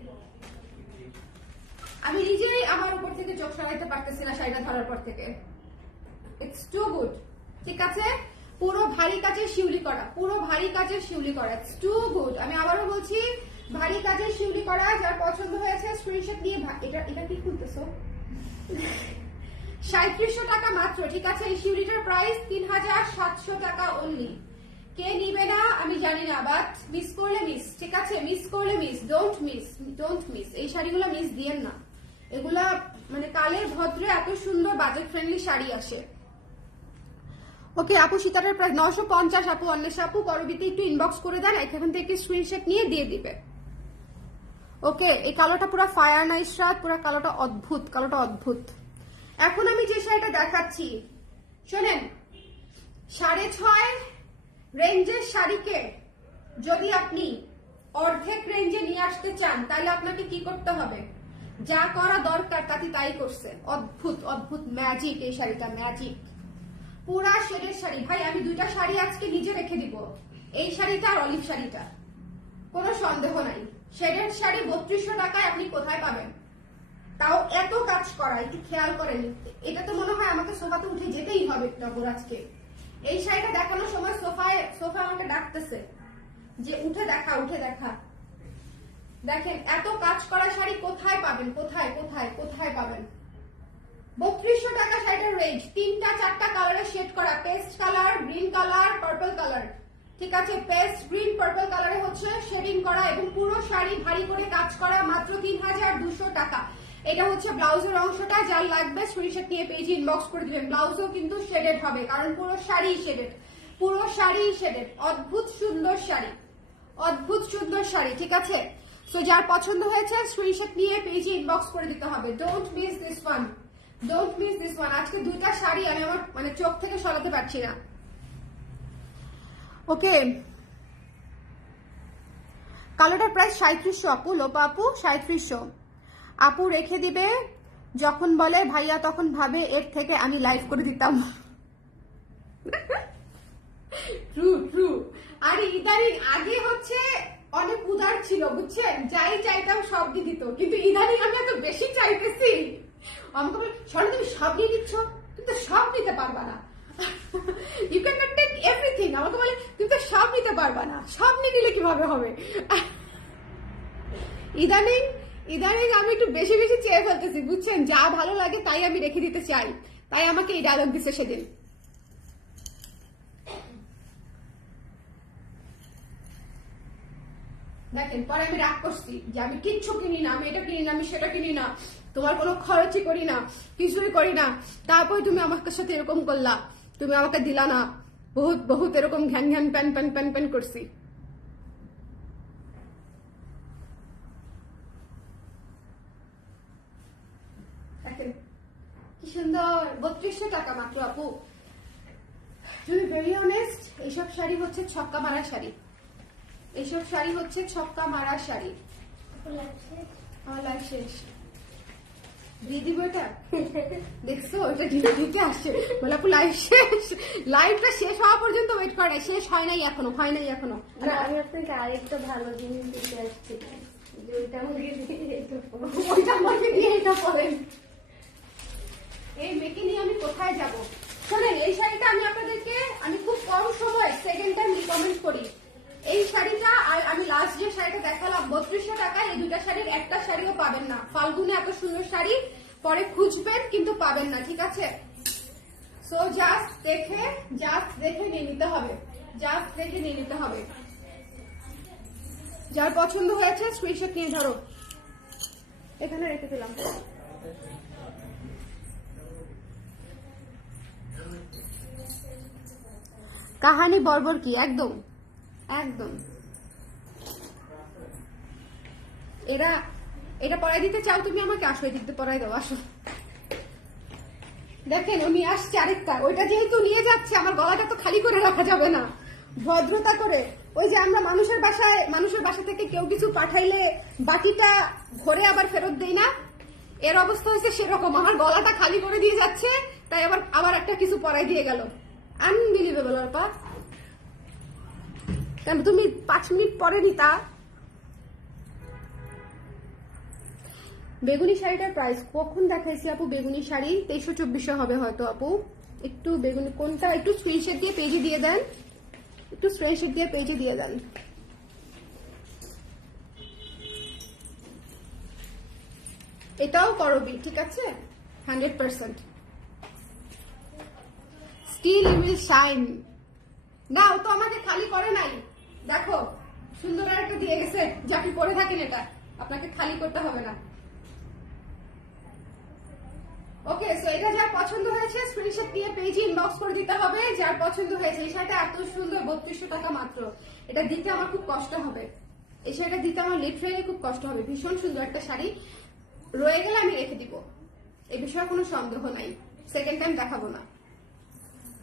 আমি নিজেই আমার উপর থেকে চোখ সরাইতে পারতেছি না শাড়িটা ধরার পর থেকে। ইটস টু গুড, ঠিক আছে? পুরো ভারী কাজের শিউলি করা, পুরো ভারী কাজের শিউলি করা, ইটস টু গুড। আমি আবারও বলছি, ভারী কাজের শিউলি করা। যার পছন্দ হয়েছে স্ক্রিনশট নিয়ে, এটা কি খুলতেছো? 3700 টাকা মাত্র, ঠিক আছে? এই শিউলিটার প্রাইস 3700 টাকা অনলি। কে নিবে না আমি জানি না, বাট মিস করলে মিস, ঠিক আছে? মিস করলে মিস, ডোন্ট মিস। এই শাড়িগুলো মিস দিয়েন না, এগুলা মানে কালের ভদ্রে এত সুন্দর বাজেট ফ্রেন্ডলি শাড়ি আসে। ওকে আপু, সীতাটার প্রাইস 950। আপু অন্বেষা আপু করবিতে একটু ইনবক্স করে দেন, এখান থেকে স্ক্রিনশট নিয়ে দিয়ে দিবে। ওকে, এই কালোটা পুরো ফায়ার নাইস রাত, পুরো কালোটা অদ্ভুত। এখন আমি যে শাড়িটা দেখাচ্ছি শোনেন, 6.5 রেঞ্জের শাড়িকে যদি আপনি অর্ধেক রেঞ্জে নিয়ে আসতে চান, তাহলে আপনাকে কি করতে হবে? যা করা দরকার তাই করছে। অদ্ভুত ম্যাজিক, এই শাড়িটা ম্যাজিক, পুরা শেডের শাড়ি। ভাই আমি 2টা শাড়ি আজকে নিজে রেখে দিব, এই শাড়িটা আর অলিভ শাড়িটা, কোনো সন্দেহ নাই। শেডের শাড়ি 3200 টাকায় আপনি কোথায় পাবেন? তাও এত কাজ করা, একটু খেয়াল করেন। এটা তো মনে হয় আমাকে সোফাতে উঠে যেতেই হবে নবর আজকে। এই শাড়িটা দেখানোর সময় সোফা আমাকে ডাকতেছে যে উঠে দেখা। দেখেন এত কাজ করা শাড়ি কোথায় পাবেন, কোথায় কোথায় কোথায় পাবেন? 3200 টাকা শাড়িটার রেঞ্জ, 3টা 4টা কালারে শেড করা, paste colour, green colour, purple colour, ঠিক আছে? পেস্ট গ্রিন পার্পল কালারে হচ্ছে শেডিং করা এবং পুরো শাড়ি ভারী করে কাজ করা, মাত্র 3200 টাকা। এটা হচ্ছে ব্লাউজের অংশটা, যার লাগবে স্ক্রিনশট নিয়ে পেজে ইনবক্স করে দিবেন। ব্লাউজও কিন্তু শেডেড হবে, কারণ পুরো শাড়ি শেডেড, পুরো শাড়ি শেডেড। অদ্ভুত সুন্দর শাড়ি, অদ্ভুত সুন্দর শাড়ি, ঠিক আছে? সো যার পছন্দ হয়েছে স্ক্রিনশট নিয়ে পেজে ইনবক্স করে দিতে হবে। Don't miss this one, don't miss this one. আজকে দুইটা শাড়ি আমি আমার মানে চোখ থেকে সরাতে পারছি না। ওকে, কালোটার প্রাইস 3700 আপু, লোপা আপু 3700। আপু রেখে দিবে, যখন বলে ভাইয়া তখন ভাবে এর থেকে আমি লাইভ করে দিতাম। True true. আর ইদানিং আগে হচ্ছে অনেক উদার ছিল, বুঝছেন? যাই চাইতাম সব দিয়ে দিত, কিন্তু ইদানিং আমি এত বেশি চাইতেছি, আমাকে বলে সরে তুমি সব নিয়ে দিচ্ছ, তুমি তো সব নিতে পারবা না, you can not take everything. আমাকে বলে তুমি তো সব নিতে পারবা না, সব নিয়ে নিলে কিভাবে হবে? ইদানিং ইদানিং আমি একটু বেশি বেশি চেয়ে ফেলতেছি, বুঝছেন? যা ভালো লাগে তাই আমি রেখে দিতে চাই, তাই আমাকে এই ডায়লগ দিচ্ছে সেদিন। দেখেন পরে আমি রাগ করছি যে আমি কিচ্ছু কিনি না, আমি এটা কিনি না, আমি সেটা কিনি না, তোমার কোনো খরচই করি না, কিছুই করি না, তারপরে তুমি আমার সাথে এরকম করলা, তুমি আমাকে দিলা না, বহুত বহুত এরকম ঘ্যান ঘ্যান প্যান প্যান প্যান প্যান করছি। দেখেন কি সুন্দর, 3200 টাকা মাত্র আপু। তুমি ভেরি অনেস্ট, এইসব শাড়ি হচ্ছে ছক্কা মারা শাড়ি, এইসব শাড়ি হচ্ছে ছক্কা মারা শাড়ি। আমার লাইফ শেষ, দিয়ে দিব এটা। দেখছো এটা দিতে আসছে, বলে আপু লাইফ শেষ। লাইফটা শেষ হওয়া পর্যন্ত ওয়েট করে, শেষ হয় নাই এখনো, হয় নাই এখনো। আমি আপনাকে আরেকটা ভালো জিনিস দিতে আসছি, যে ওইটা আমাকে দিয়ে ওইটা আমাকে দিয়ে এটা বলেন। এই মেয়েকে নিয়ে আমি কোথায় যাব? শোনেন, এই শাড়িটা আমি আপনাদেরকে আমি খুব কম সময় সেকেন্ড টাইম রিকমেন্ড করি। এই শাড়িটা আর আমি লাস্ট যে শাড়িটা দেখালাম 3200 টাকা, এই দুটা শাড়ির একটা শাড়িও পাবেন না। ফাল্গুনে এত সুন্দর শাড়ি পরে খুঁজবেন কিন্তু পাবেন না, ঠিক আছে? সো জাস্ট দেখে নিয়ে নিতে হবে, জাস্ট দেখে নিয়ে নিতে হবে। যার পছন্দ হয়েছে স্ক্রিনশট নিয়ে ধরো, এখানে রেখে দিলাম। কাহানি বর্বর কি, একদম একদম। এটা পড়াই দিতে চাও তুমি আমাকে? আসো এদিক দিয়ে পড়াই দাও, আসো। দেখেন উনি আসছে আরেকটা, ওইটা যেহেতু নিয়ে যাচ্ছে আমার গলাটা তো খালি করে রাখা যাবে না, ভদ্রতা করে। ওই যে আমরা মানুষের বাসা থেকে কেউ কিছু পাঠাইলে বাকিটা ঘরে আবার ফেরত দেই না, এর অবস্থা হয়েছে সেরকম। আমার গলাটা খালি করে দিয়ে যাচ্ছে, তাই আবার একটা কিছু পড়াই দিয়ে গেল। আনবিলিভেবল। আপা কেন তুমি 5 মিনিট পরে নিতা? বেগুনি শাড়িটার প্রাইস কখন দেখাইছি আপু? বেগুনি শাড়ি 2300-2400 হবে হয়তো আপু। একটু বেগুনি কোনটা, একটু স্ক্রিনশট দিয়ে পেজে দিয়ে দেন, একটু স্ক্রিনশট দিয়ে পেজে দিয়ে দেন। এটাও করবি, ঠিক আছে? 100% স্টিল ইউ উইল শাইন। না ও তো আমাকে খালি করে নাই, দেখো সুন্দর একটা দিয়ে গেছে, যে আপনি পরে থাকেন, এটা আপনাকে খালি করতে হবে না। ওকে, সো এটা যার পছন্দ হয়েছে স্ক্রিনশট দিয়ে পেজে ইনবক্স করে দিতে হবে। যার পছন্দ হয়েছে, এই শাড়িটা এত সুন্দর, 3200 টাকা মাত্র। এটা দিতে আমার খুব কষ্ট হবে, এই শাড়িটা দিতে আমার লিটারালি খুব কষ্ট হবে। ভীষণ সুন্দর একটা শাড়ি, রয়ে গেলে আমি রেখে দিব, এই বিষয়ে কোনো সন্দেহ নাই, সেকেন্ড টাইম দেখাবো না।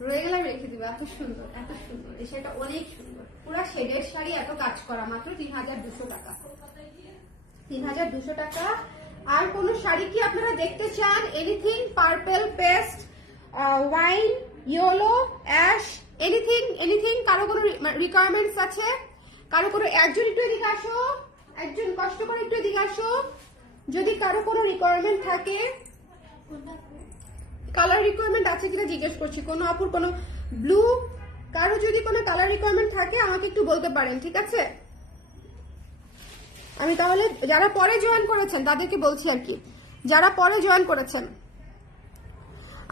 রয়ে গেলে আমি রেখে দিব, এত সুন্দর এত সুন্দর। এই শাড়িটা অনেক সুন্দর, পুরো শেডের শাড়ি, এত কাজ করা, মাত্র 3200 টাকা। 3200 টাকা। আর কোন শাড়ি কি আপনারা দেখতে চান? Anything purple, paste, wine, yellow, ash, anything. কারো কোনো রিকোয়ারমেন্টস আছে? কারো কোনো, একজন একটু এদিকে আসো, একজন কষ্ট করে একটু এদিকে আসো। যদি কারো কোনো রিকোয়ারমেন্ট থাকে, কালার রিকোয়ারমেন্ট আছে কিনা জিজ্ঞেস করছি, কোনো আপুর কোনো ব্লু, কারো যদি কোনো কালার রিকোয়ারমেন্ট থাকে আমাকে একটু বলতে পারেন, ঠিক আছে? আমি তাহলে যারা পরে জয়েন করেছেন তাদেরকে বলছি আর কি, যারা পরে জয়েন করেছেন,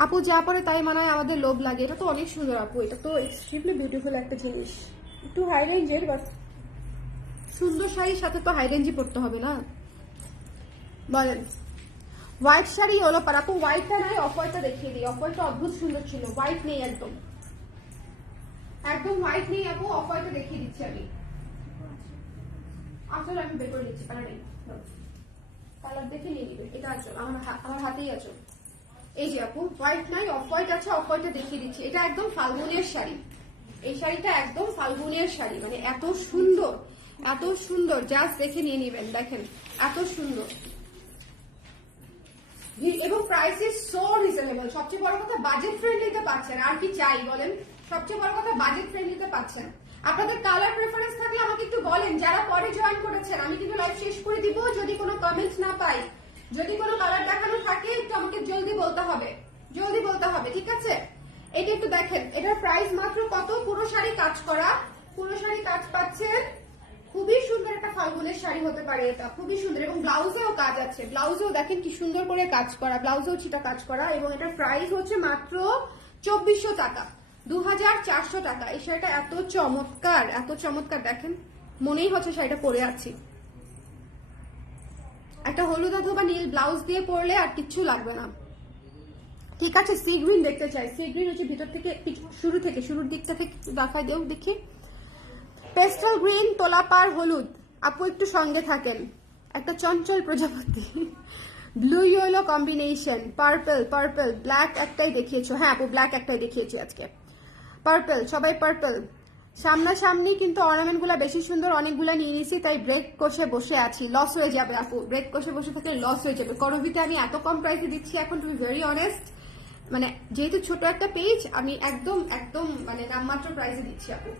আপু যা পরে তাই মানায় আমাদের লোভ লাগে। এটা তো অনেক সুন্দর আপু, এটা তো এক্সট্রিমলি বিউটিফুল একটা জিনিস, একটু হাই রেঞ্জের, বাট সুন্দর শাড়ির সাথে তো হাই রেঞ্জই পড়তে হবে না, বলেন। হোয়াইট শাড়ি হলো পার আপু, হোয়াইটটা নাই অফ হোয়াইটটা দেখিয়ে দিই। অফ হোয়াইটটা অদ্ভুত সুন্দর ছিল, হোয়াইট নেই, একদম একদম হোয়াইট নেই আপু, অফ হোয়াইটটা দেখিয়ে দিচ্ছি আমি। আসলে আমি বের করে দিচ্ছি, কালার নেই, কালার দেখে নিয়ে নিবে। এটা আছে আমার হাতেই আছে, এই যে আপু হোয়াইট নাই অফ হোয়াইট আছে, অফ হোয়াইটটা দেখিয়ে দিচ্ছি। এটা একদম ফাল্গুনের শাড়ি, এই শাড়িটা একদম ফাল্গুনের শাড়ি, মানে এত সুন্দর এত সুন্দর, জাস্ট দেখে নিয়ে নিবেন। দেখেন এত সুন্দর এবং প্রাইস ইজ সো রিজনেবল। সবচেয়ে বড় কথা বাজেট ফ্রেন্ডলিতে পাচ্ছেন, আর কি চাই বলেন? সবচেয়ে বড় কথা বাজেট ফ্রেন্ডলিতে পাচ্ছেন। আপনাদের কালার প্রেফারেন্স থাকলে আমাকে একটু বলেন, যারা পরে জয়েন করেছেন। আমি কিন্তু লাইভ শেষ করে দিব যদি কোনো কমেন্ট না পাই, যদি কোনো কালার দেখানো থাকে একটু আমাকে জলদি বলতে হবে, জলদি বলতে হবে, ঠিক আছে? এটা একটু দেখেন, এটার প্রাইস মাত্র কত? পুরো শাড়ি কাজ করা, পুরো শাড়ি কাজ পাচ্ছেন। খুবই সুন্দর একটা ফাল্গুনের শাড়ি হতে পারে এটা, খুবই সুন্দর। এবং ব্লাউজেও কাজ আছে, ব্লাউজেও দেখেন কি সুন্দর করে কাজ করা, ব্লাউজেও ছিটা কাজ করা। এবং এটার প্রাইস হচ্ছে মাত্র 2400 টাকা, 2400 টাকা। এই শাড়িটা এত চমৎকার, এত চমৎকার, দেখেন মনেই হচ্ছে শাড়িটা পরে আছি। একটা হলুদ অথবা নীল ব্লাউজ দিয়ে পরলে আর কিচ্ছু লাগবে না, ঠিক আছে? সি গ্রিন দেখতে চাই, সি গ্রিন হচ্ছে ভিতর থেকে শুরুর দিকটা থেকে দেখাই দেও দেখি। পেস্টাল গ্রিন, তোলাপাড় হলুদ, আপু একটু সঙ্গে থাকেন। একটা চঞ্চল প্রজাপতি, blue yellow combination, purple purple, black একটাই দেখিয়েছো। হ্যাঁ আপু ব্ল্যাক একটাই দেখিয়েছি আজকে, পার্পল, সবাই পার্পল। সামনাসামনি কিন্তু অর্নামেন্ট গুলা বেশি সুন্দর, অনেকগুলা নিয়ে নিছি, তাই ব্রেক কষে বসে আছি। লস হয়ে যাবে আপু, ব্রেক কষে বসে থাকলে লস হয়ে যাবে। করবিতে আমি এত কম প্রাইসে দিচ্ছি এখন, টু বি ভেরি অনেস্ট, মানে যেহেতু ছোট একটা পেজ, আমি একদম একদম মানে নামমাত্র প্রাইসে দিচ্ছি আপু।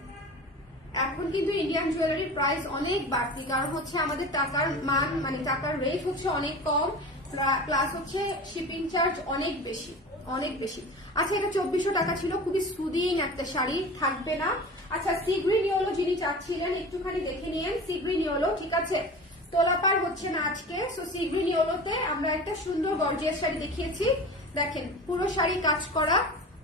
এখন কিন্তু ইন্ডিয়ান জুয়েলারির প্রাইস অনেক বাড়তি, কারণ হচ্ছে আমাদের টাকার মান, মানে টাকার রেট হচ্ছে অনেক কম, প্লাস হচ্ছে শিপিং চার্জ অনেক বেশি, অনেক বেশি। আচ্ছা এটা 2400 টাকা ছিল, খুবই সুদিং একটা শাড়ি, থাকবে না। আচ্ছা সি গ্রিন ইয়েলো যিনি চাচ্ছিলেন একটুখানি দেখে নিয়েন, সি গ্রিন ইয়েলো, ঠিক আছে? তোলাপাড় হচ্ছে না আজকে, সো সি গ্রিন ইয়েলোতে আমরা একটা সুন্দর গর্জিয়াস শাড়ি দেখিয়েছি। দেখেন পুরো শাড়ি কাজ করা,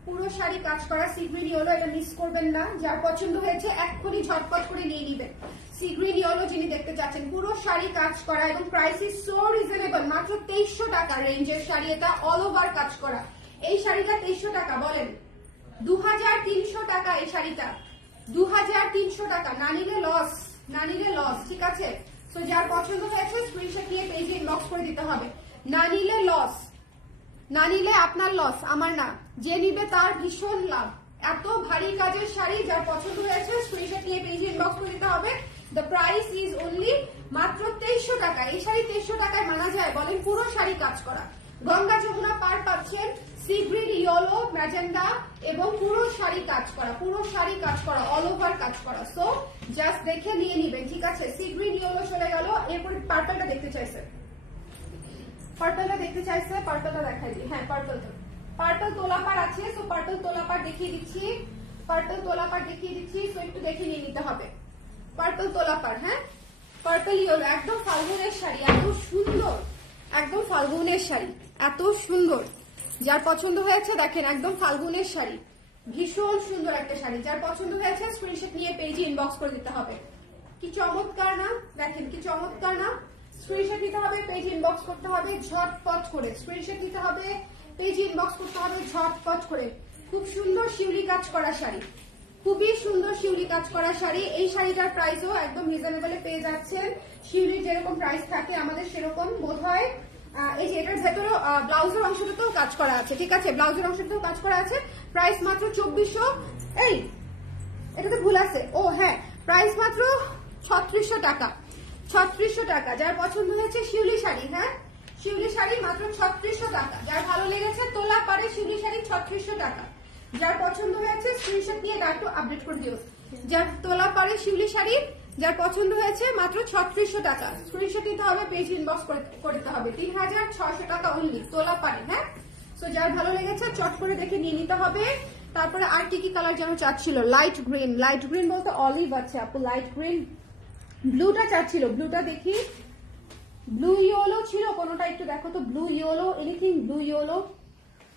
পুরো শাড়ি কাজ করা, সি গ্রিন ইয়েলো, এটা মিস করবেন না। যার পছন্দ হয়েছে এক্ষুনি ঝটপট করে নিয়ে নিবেন। সি গ্রিন ইয়েলো যিনি দেখতে চাচ্ছেন, পুরো শাড়ি কাজ করা এবং প্রাইস ইজ সো রিজনেবল, মাত্র 2300 টাকা রেঞ্জের শাড়ি, এটা অল ওভার কাজ করা। এই শাড়িটা 2300 টাকা, বলেন 2300 টাকা এই শাড়িটা, 2300 টাকা। না নিলে লস, না নিলে লস, ঠিক আছে? তো যার পছন্দ হয়েছে স্ক্রিনশট নিয়ে পেজে ইনবক্স করে দিতে হবে। না নিলে লস, না নিলে আপনার লস, আমার না। যে নিবে তার ভীষণ লাভ। এত ভারী কাজের শাড়ি, যার পছন্দ হয়েছে স্ক্রিনশট নিয়ে পেজে ইনবক্স করে দিতে হবে। দ্য প্রাইস ইজ অনলি মাত্র 2300 টাকা। এই শাড়ি 2300 টাকায় মানা যায় বলেন? পুরো শাড়ি কাজ করা, গঙ্গা যমুনা পার পাচ্ছেন, সি গ্রিন ইয়েলো, ম্যাজেন্ডা এবং পুরো শাড়ি কাজ করা, পুরো শাড়ি কাজ করা, অল ওভার কাজ করা। সো জাস্ট দেখে নিয়ে নিবেন, ঠিক আছে? সি গ্রিন ইয়েলো চলে গেল, এরপরে পার্পলটা দেখতে চাইছে, পার্পলটা দেখতে চাইছে, পার্পলটা দেখাই দিই। হ্যাঁ পার্পল, পার্পল তোলাপাড় আছে, সো পার্পল তোলাপাড় দেখিয়ে দিচ্ছি, পার্পল তোলাপাড় দেখিয়ে দিচ্ছি। সো একটু দেখে নিয়ে নিতে হবে পার্পল তোলাপাড়। হ্যাঁ পার্পল ইয়েলো, একদম ফাল্গুনের শাড়ি, এত সুন্দর, একদম ফাল্গুনের শাড়ি, এত সুন্দর। যার পছন্দ হয়েছে দেখেন, একদম ফাল্গুনের শাড়ি, ভীষণ সুন্দর একটা শাড়ি। যার পছন্দ হয়েছে স্ক্রিনশট নিয়ে পেজে ইনবক্স করে দিতে হবে। কি চমৎকার না? দেখেন কি চমৎকার না? স্ক্রিনশট নিতে হবে, পেজ ইনবক্স করতে হবে ঝটপট করে, স্ক্রিনশট নিতে হবে, পেজ ইনবক্স করতে হবে ঝটপট করে। খুব সুন্দর শিউলি কাজ করা শাড়ি, খুবই সুন্দর শিউলি কাজ করা শাড়ি। এই শাড়িটার প্রাইসও একদম রিজনেবলে পেয়ে যাচ্ছেন। শিউলির যেরকম প্রাইস থাকে আমাদের সেরকম বোধ হয়। এই যে এটার ভেতরে ব্লাউজের অংশটাতেও কাজ করা আছে, ঠিক আছে? ব্লাউজের অংশটাতেও কাজ করা আছে। প্রাইস মাত্র 2400, এই এটাতে ভুল আছে, ও হ্যাঁ, প্রাইস মাত্র 3600 টাকা, 3600 টাকা। যার পছন্দ হয়েছে শিউলি শাড়ি, হ্যাঁ শিউলি শাড়ি মাত্র 3600 টাকা। যার ভালো লেগেছে তোলা পারে শিউলি শাড়ি 3600 টাকা। যার পছন্দ হয়েছে স্ক্রিনশট নিয়ে একটু আপডেট করে দিও। যার তোলা পারে শিউলি শাড়ি, যার পছন্দ হয়েছে মাত্র 3600 টাকা। স্ক্রিনশট নিতে হবে, পেজ ইনবক্স করতে হবে। 3600 টাকা অনলি তোলা পারে। হ্যাঁ সো যার ভালো লেগেছে চট করে দেখে নিয়ে নিতে হবে। তারপরে আর কি কি কালার যেন চাচ্ছিল, লাইট গ্রিন, লাইট গ্রিন বলতে অলিভ আছে আপু, লাইট গ্রিন, ব্লুটা চাচ্ছিল, ব্লুটা দেখি, ব্লু ইয়েলো ছিল কোনোটা, একটু দেখো তো, blue yellow, anything blue yellow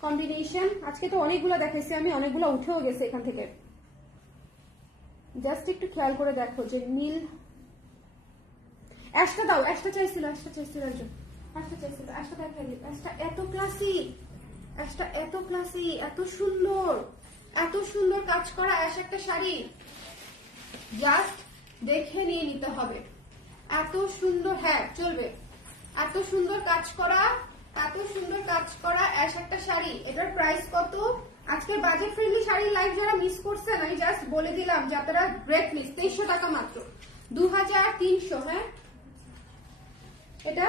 combination. আজকে তো অনেকগুলো দেখাইছি আমি, অনেকগুলো উঠেও গেছে এখান থেকে, জাস্ট একটু খেয়াল করে দেখো যে নীল। অ্যাশটা দাও, অ্যাশটা চাইছিল, অ্যাশটা চাইছিল একজন, অ্যাশটা চাইছিল, অ্যাশটা দেখাই, অ্যাশটা এত ক্লাসি, অ্যাশটা এত ক্লাসি, এত সুন্দর, এত সুন্দর কাজ করা অ্যাশ একটা শাড়ি, জাস্ট দেখে নিয়ে নিতে হবে। এত সুন্দর, হ্যাঁ চলবে, এত সুন্দর কাজ করা, এত সুন্দর কাজ করা অ্যাশ একটা শাড়ি। এটার প্রাইস কত? আজকে বাজেট ফ্রেন্ডলি শাড়ির লাইভ যারা মিস করছেন আমি জাস্ট বলে দিলাম যে আপনারা গ্রেট মিস, 2300 টাকা মাত্র, 2300। হ্যাঁ এটা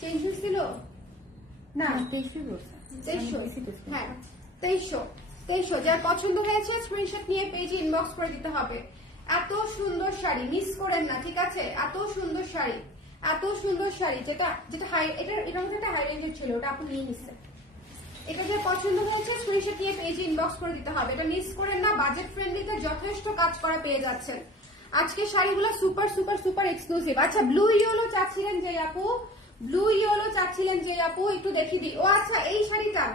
চেঞ্জ হয়েছিল না, 2300, হ্যাঁ 2300। যার পছন্দ হয়েছে স্ক্রিনশট নিয়ে পেজে ইনবক্স করে দিতে হবে। এত সুন্দর শাড়ি মিস করেন না, ঠিক আছে? এত সুন্দর শাড়ি, এত সুন্দর শাড়ি, যেটা যেটা হাই, এটার মধ্যে একটা হাই রেঞ্জের ছিল, ওটা আপনি নিয়ে নিচ্ছেন। এটা যে পছন্দ হয়েছে স্ক্রিনশট নিয়ে পেজে ইনবক্স করে দিতে হবে, এটা মিস করেন না। বাজেট ফ্রেন্ডলিতে যথেষ্ট কাজ করা পেয়ে যাচ্ছেন। আজকে শাড়িগুলো সুপার সুপার সুপার এক্সক্লুসিভ। আচ্ছা ব্লু ইয়েলো চাচ্ছিলেন যে আপু, ব্লু ইয়েলো চাচ্ছিলেন যে আপু, একটু দেখিয়ে দিই। ও আচ্ছা এই শাড়িটা,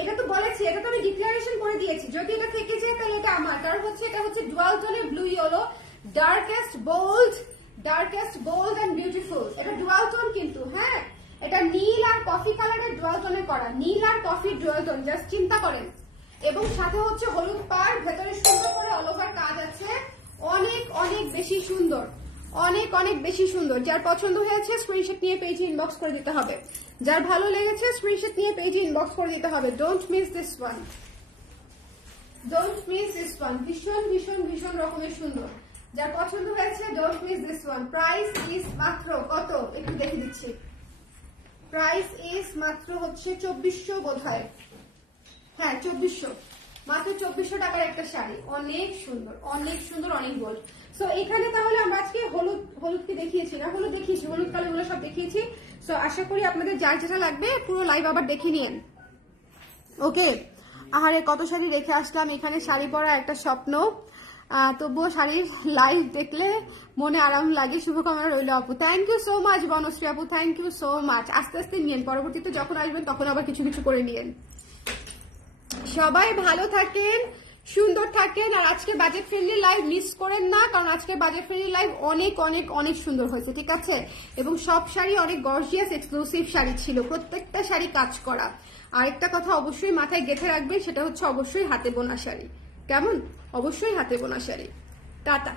এটা তো বলেছি, এটা তো আমি ডিক্লারেশন করে দিয়েছি, যদি এটা থেকে যায় তাহলে এটা আমার, কারণ হচ্ছে এটা হচ্ছে ডুয়াল টোনের blue yellow, darkest bold and beautiful. এটা ডুয়াল টোন কিন্তু, হ্যাঁ এটা নীল আর কফি কালারের ডুয়াল টোনে করা, নীল আর কফি ডুয়াল টোন, জাস্ট চিন্তা করেন। এবং সাথে হচ্ছে হলুদ পাড়, ভেতরে সুন্দর করে অল ওভার কাজ আছে, অনেক অনেক বেশি সুন্দর, অনেক অনেক বেশি সুন্দর। যার পছন্দ হয়েছে স্ক্রিনশট নিয়ে পেজে ইনবক্স করে দিতে হবে, যার ভালো লেগেছে স্ক্রিনশট নিয়ে পেজে ইনবক্স করে দিতে হবে। Don't miss this one, don't miss this one, ভীষণ ভীষণ ভীষণ রকমের সুন্দর। যার পছন্দ হয়েছে don't miss this one. Price is মাত্র কত একটু দেখে দিচ্ছি, প্রাইস ইজ মাত্র হচ্ছে 2400 বোধহয়, হ্যাঁ 2400, মাত্র 2400 টাকার একটা শাড়ি, অনেক সুন্দর অনেক সুন্দর, অনেক গোল্ড। সো এখানে তাহলে আমরা আজকে হলুদকে দেখিয়েছি না, হলুদ দেখিয়েছি, হলুদ কালার গুলো সব দেখিয়েছি। সো আশা করি আপনাদের যার যেটা লাগবে পুরো লাইভ আবার দেখে নিন, ওকে? আহারে কত শাড়ি রেখে আসলাম এখানে, শাড়ি পরা একটা স্বপ্ন, তবুও শাড়ির লাইভ দেখলে মনে আরাম লাগে। শুভকামনা রইল আপু, thank you so much Banashree আপু, থ্যাংক ইউ সো মাচ। আস্তে আস্তে নিয়েন, পরবর্তীতে যখন আসবেন তখন আবার কিছু কিছু করে নিয়েন। সবাই ভালো থাকেন, সুন্দর থাকেন, আর আজকে বাজেট ফ্রেন্ডলি লাইভ মিস করেন না, কারণ আজকে বাজেট ফ্রেন্ডলি লাইভ অনেক অনেক অনেক সুন্দর হয়েছে, ঠিক আছে? এবং সব শাড়ি অনেক গর্জিয়াস এক্সক্লুসিভ শাড়ি ছিল, প্রত্যেকটা শাড়ি কাজ করা। আরেকটা কথা অবশ্যই মাথায় গেঁথে রাখবেন, সেটা হচ্ছে অবশ্যই হাতে বোনা শাড়ি, কেমন? অবশ্যই হাতে বোনা শাড়ি। টাটা।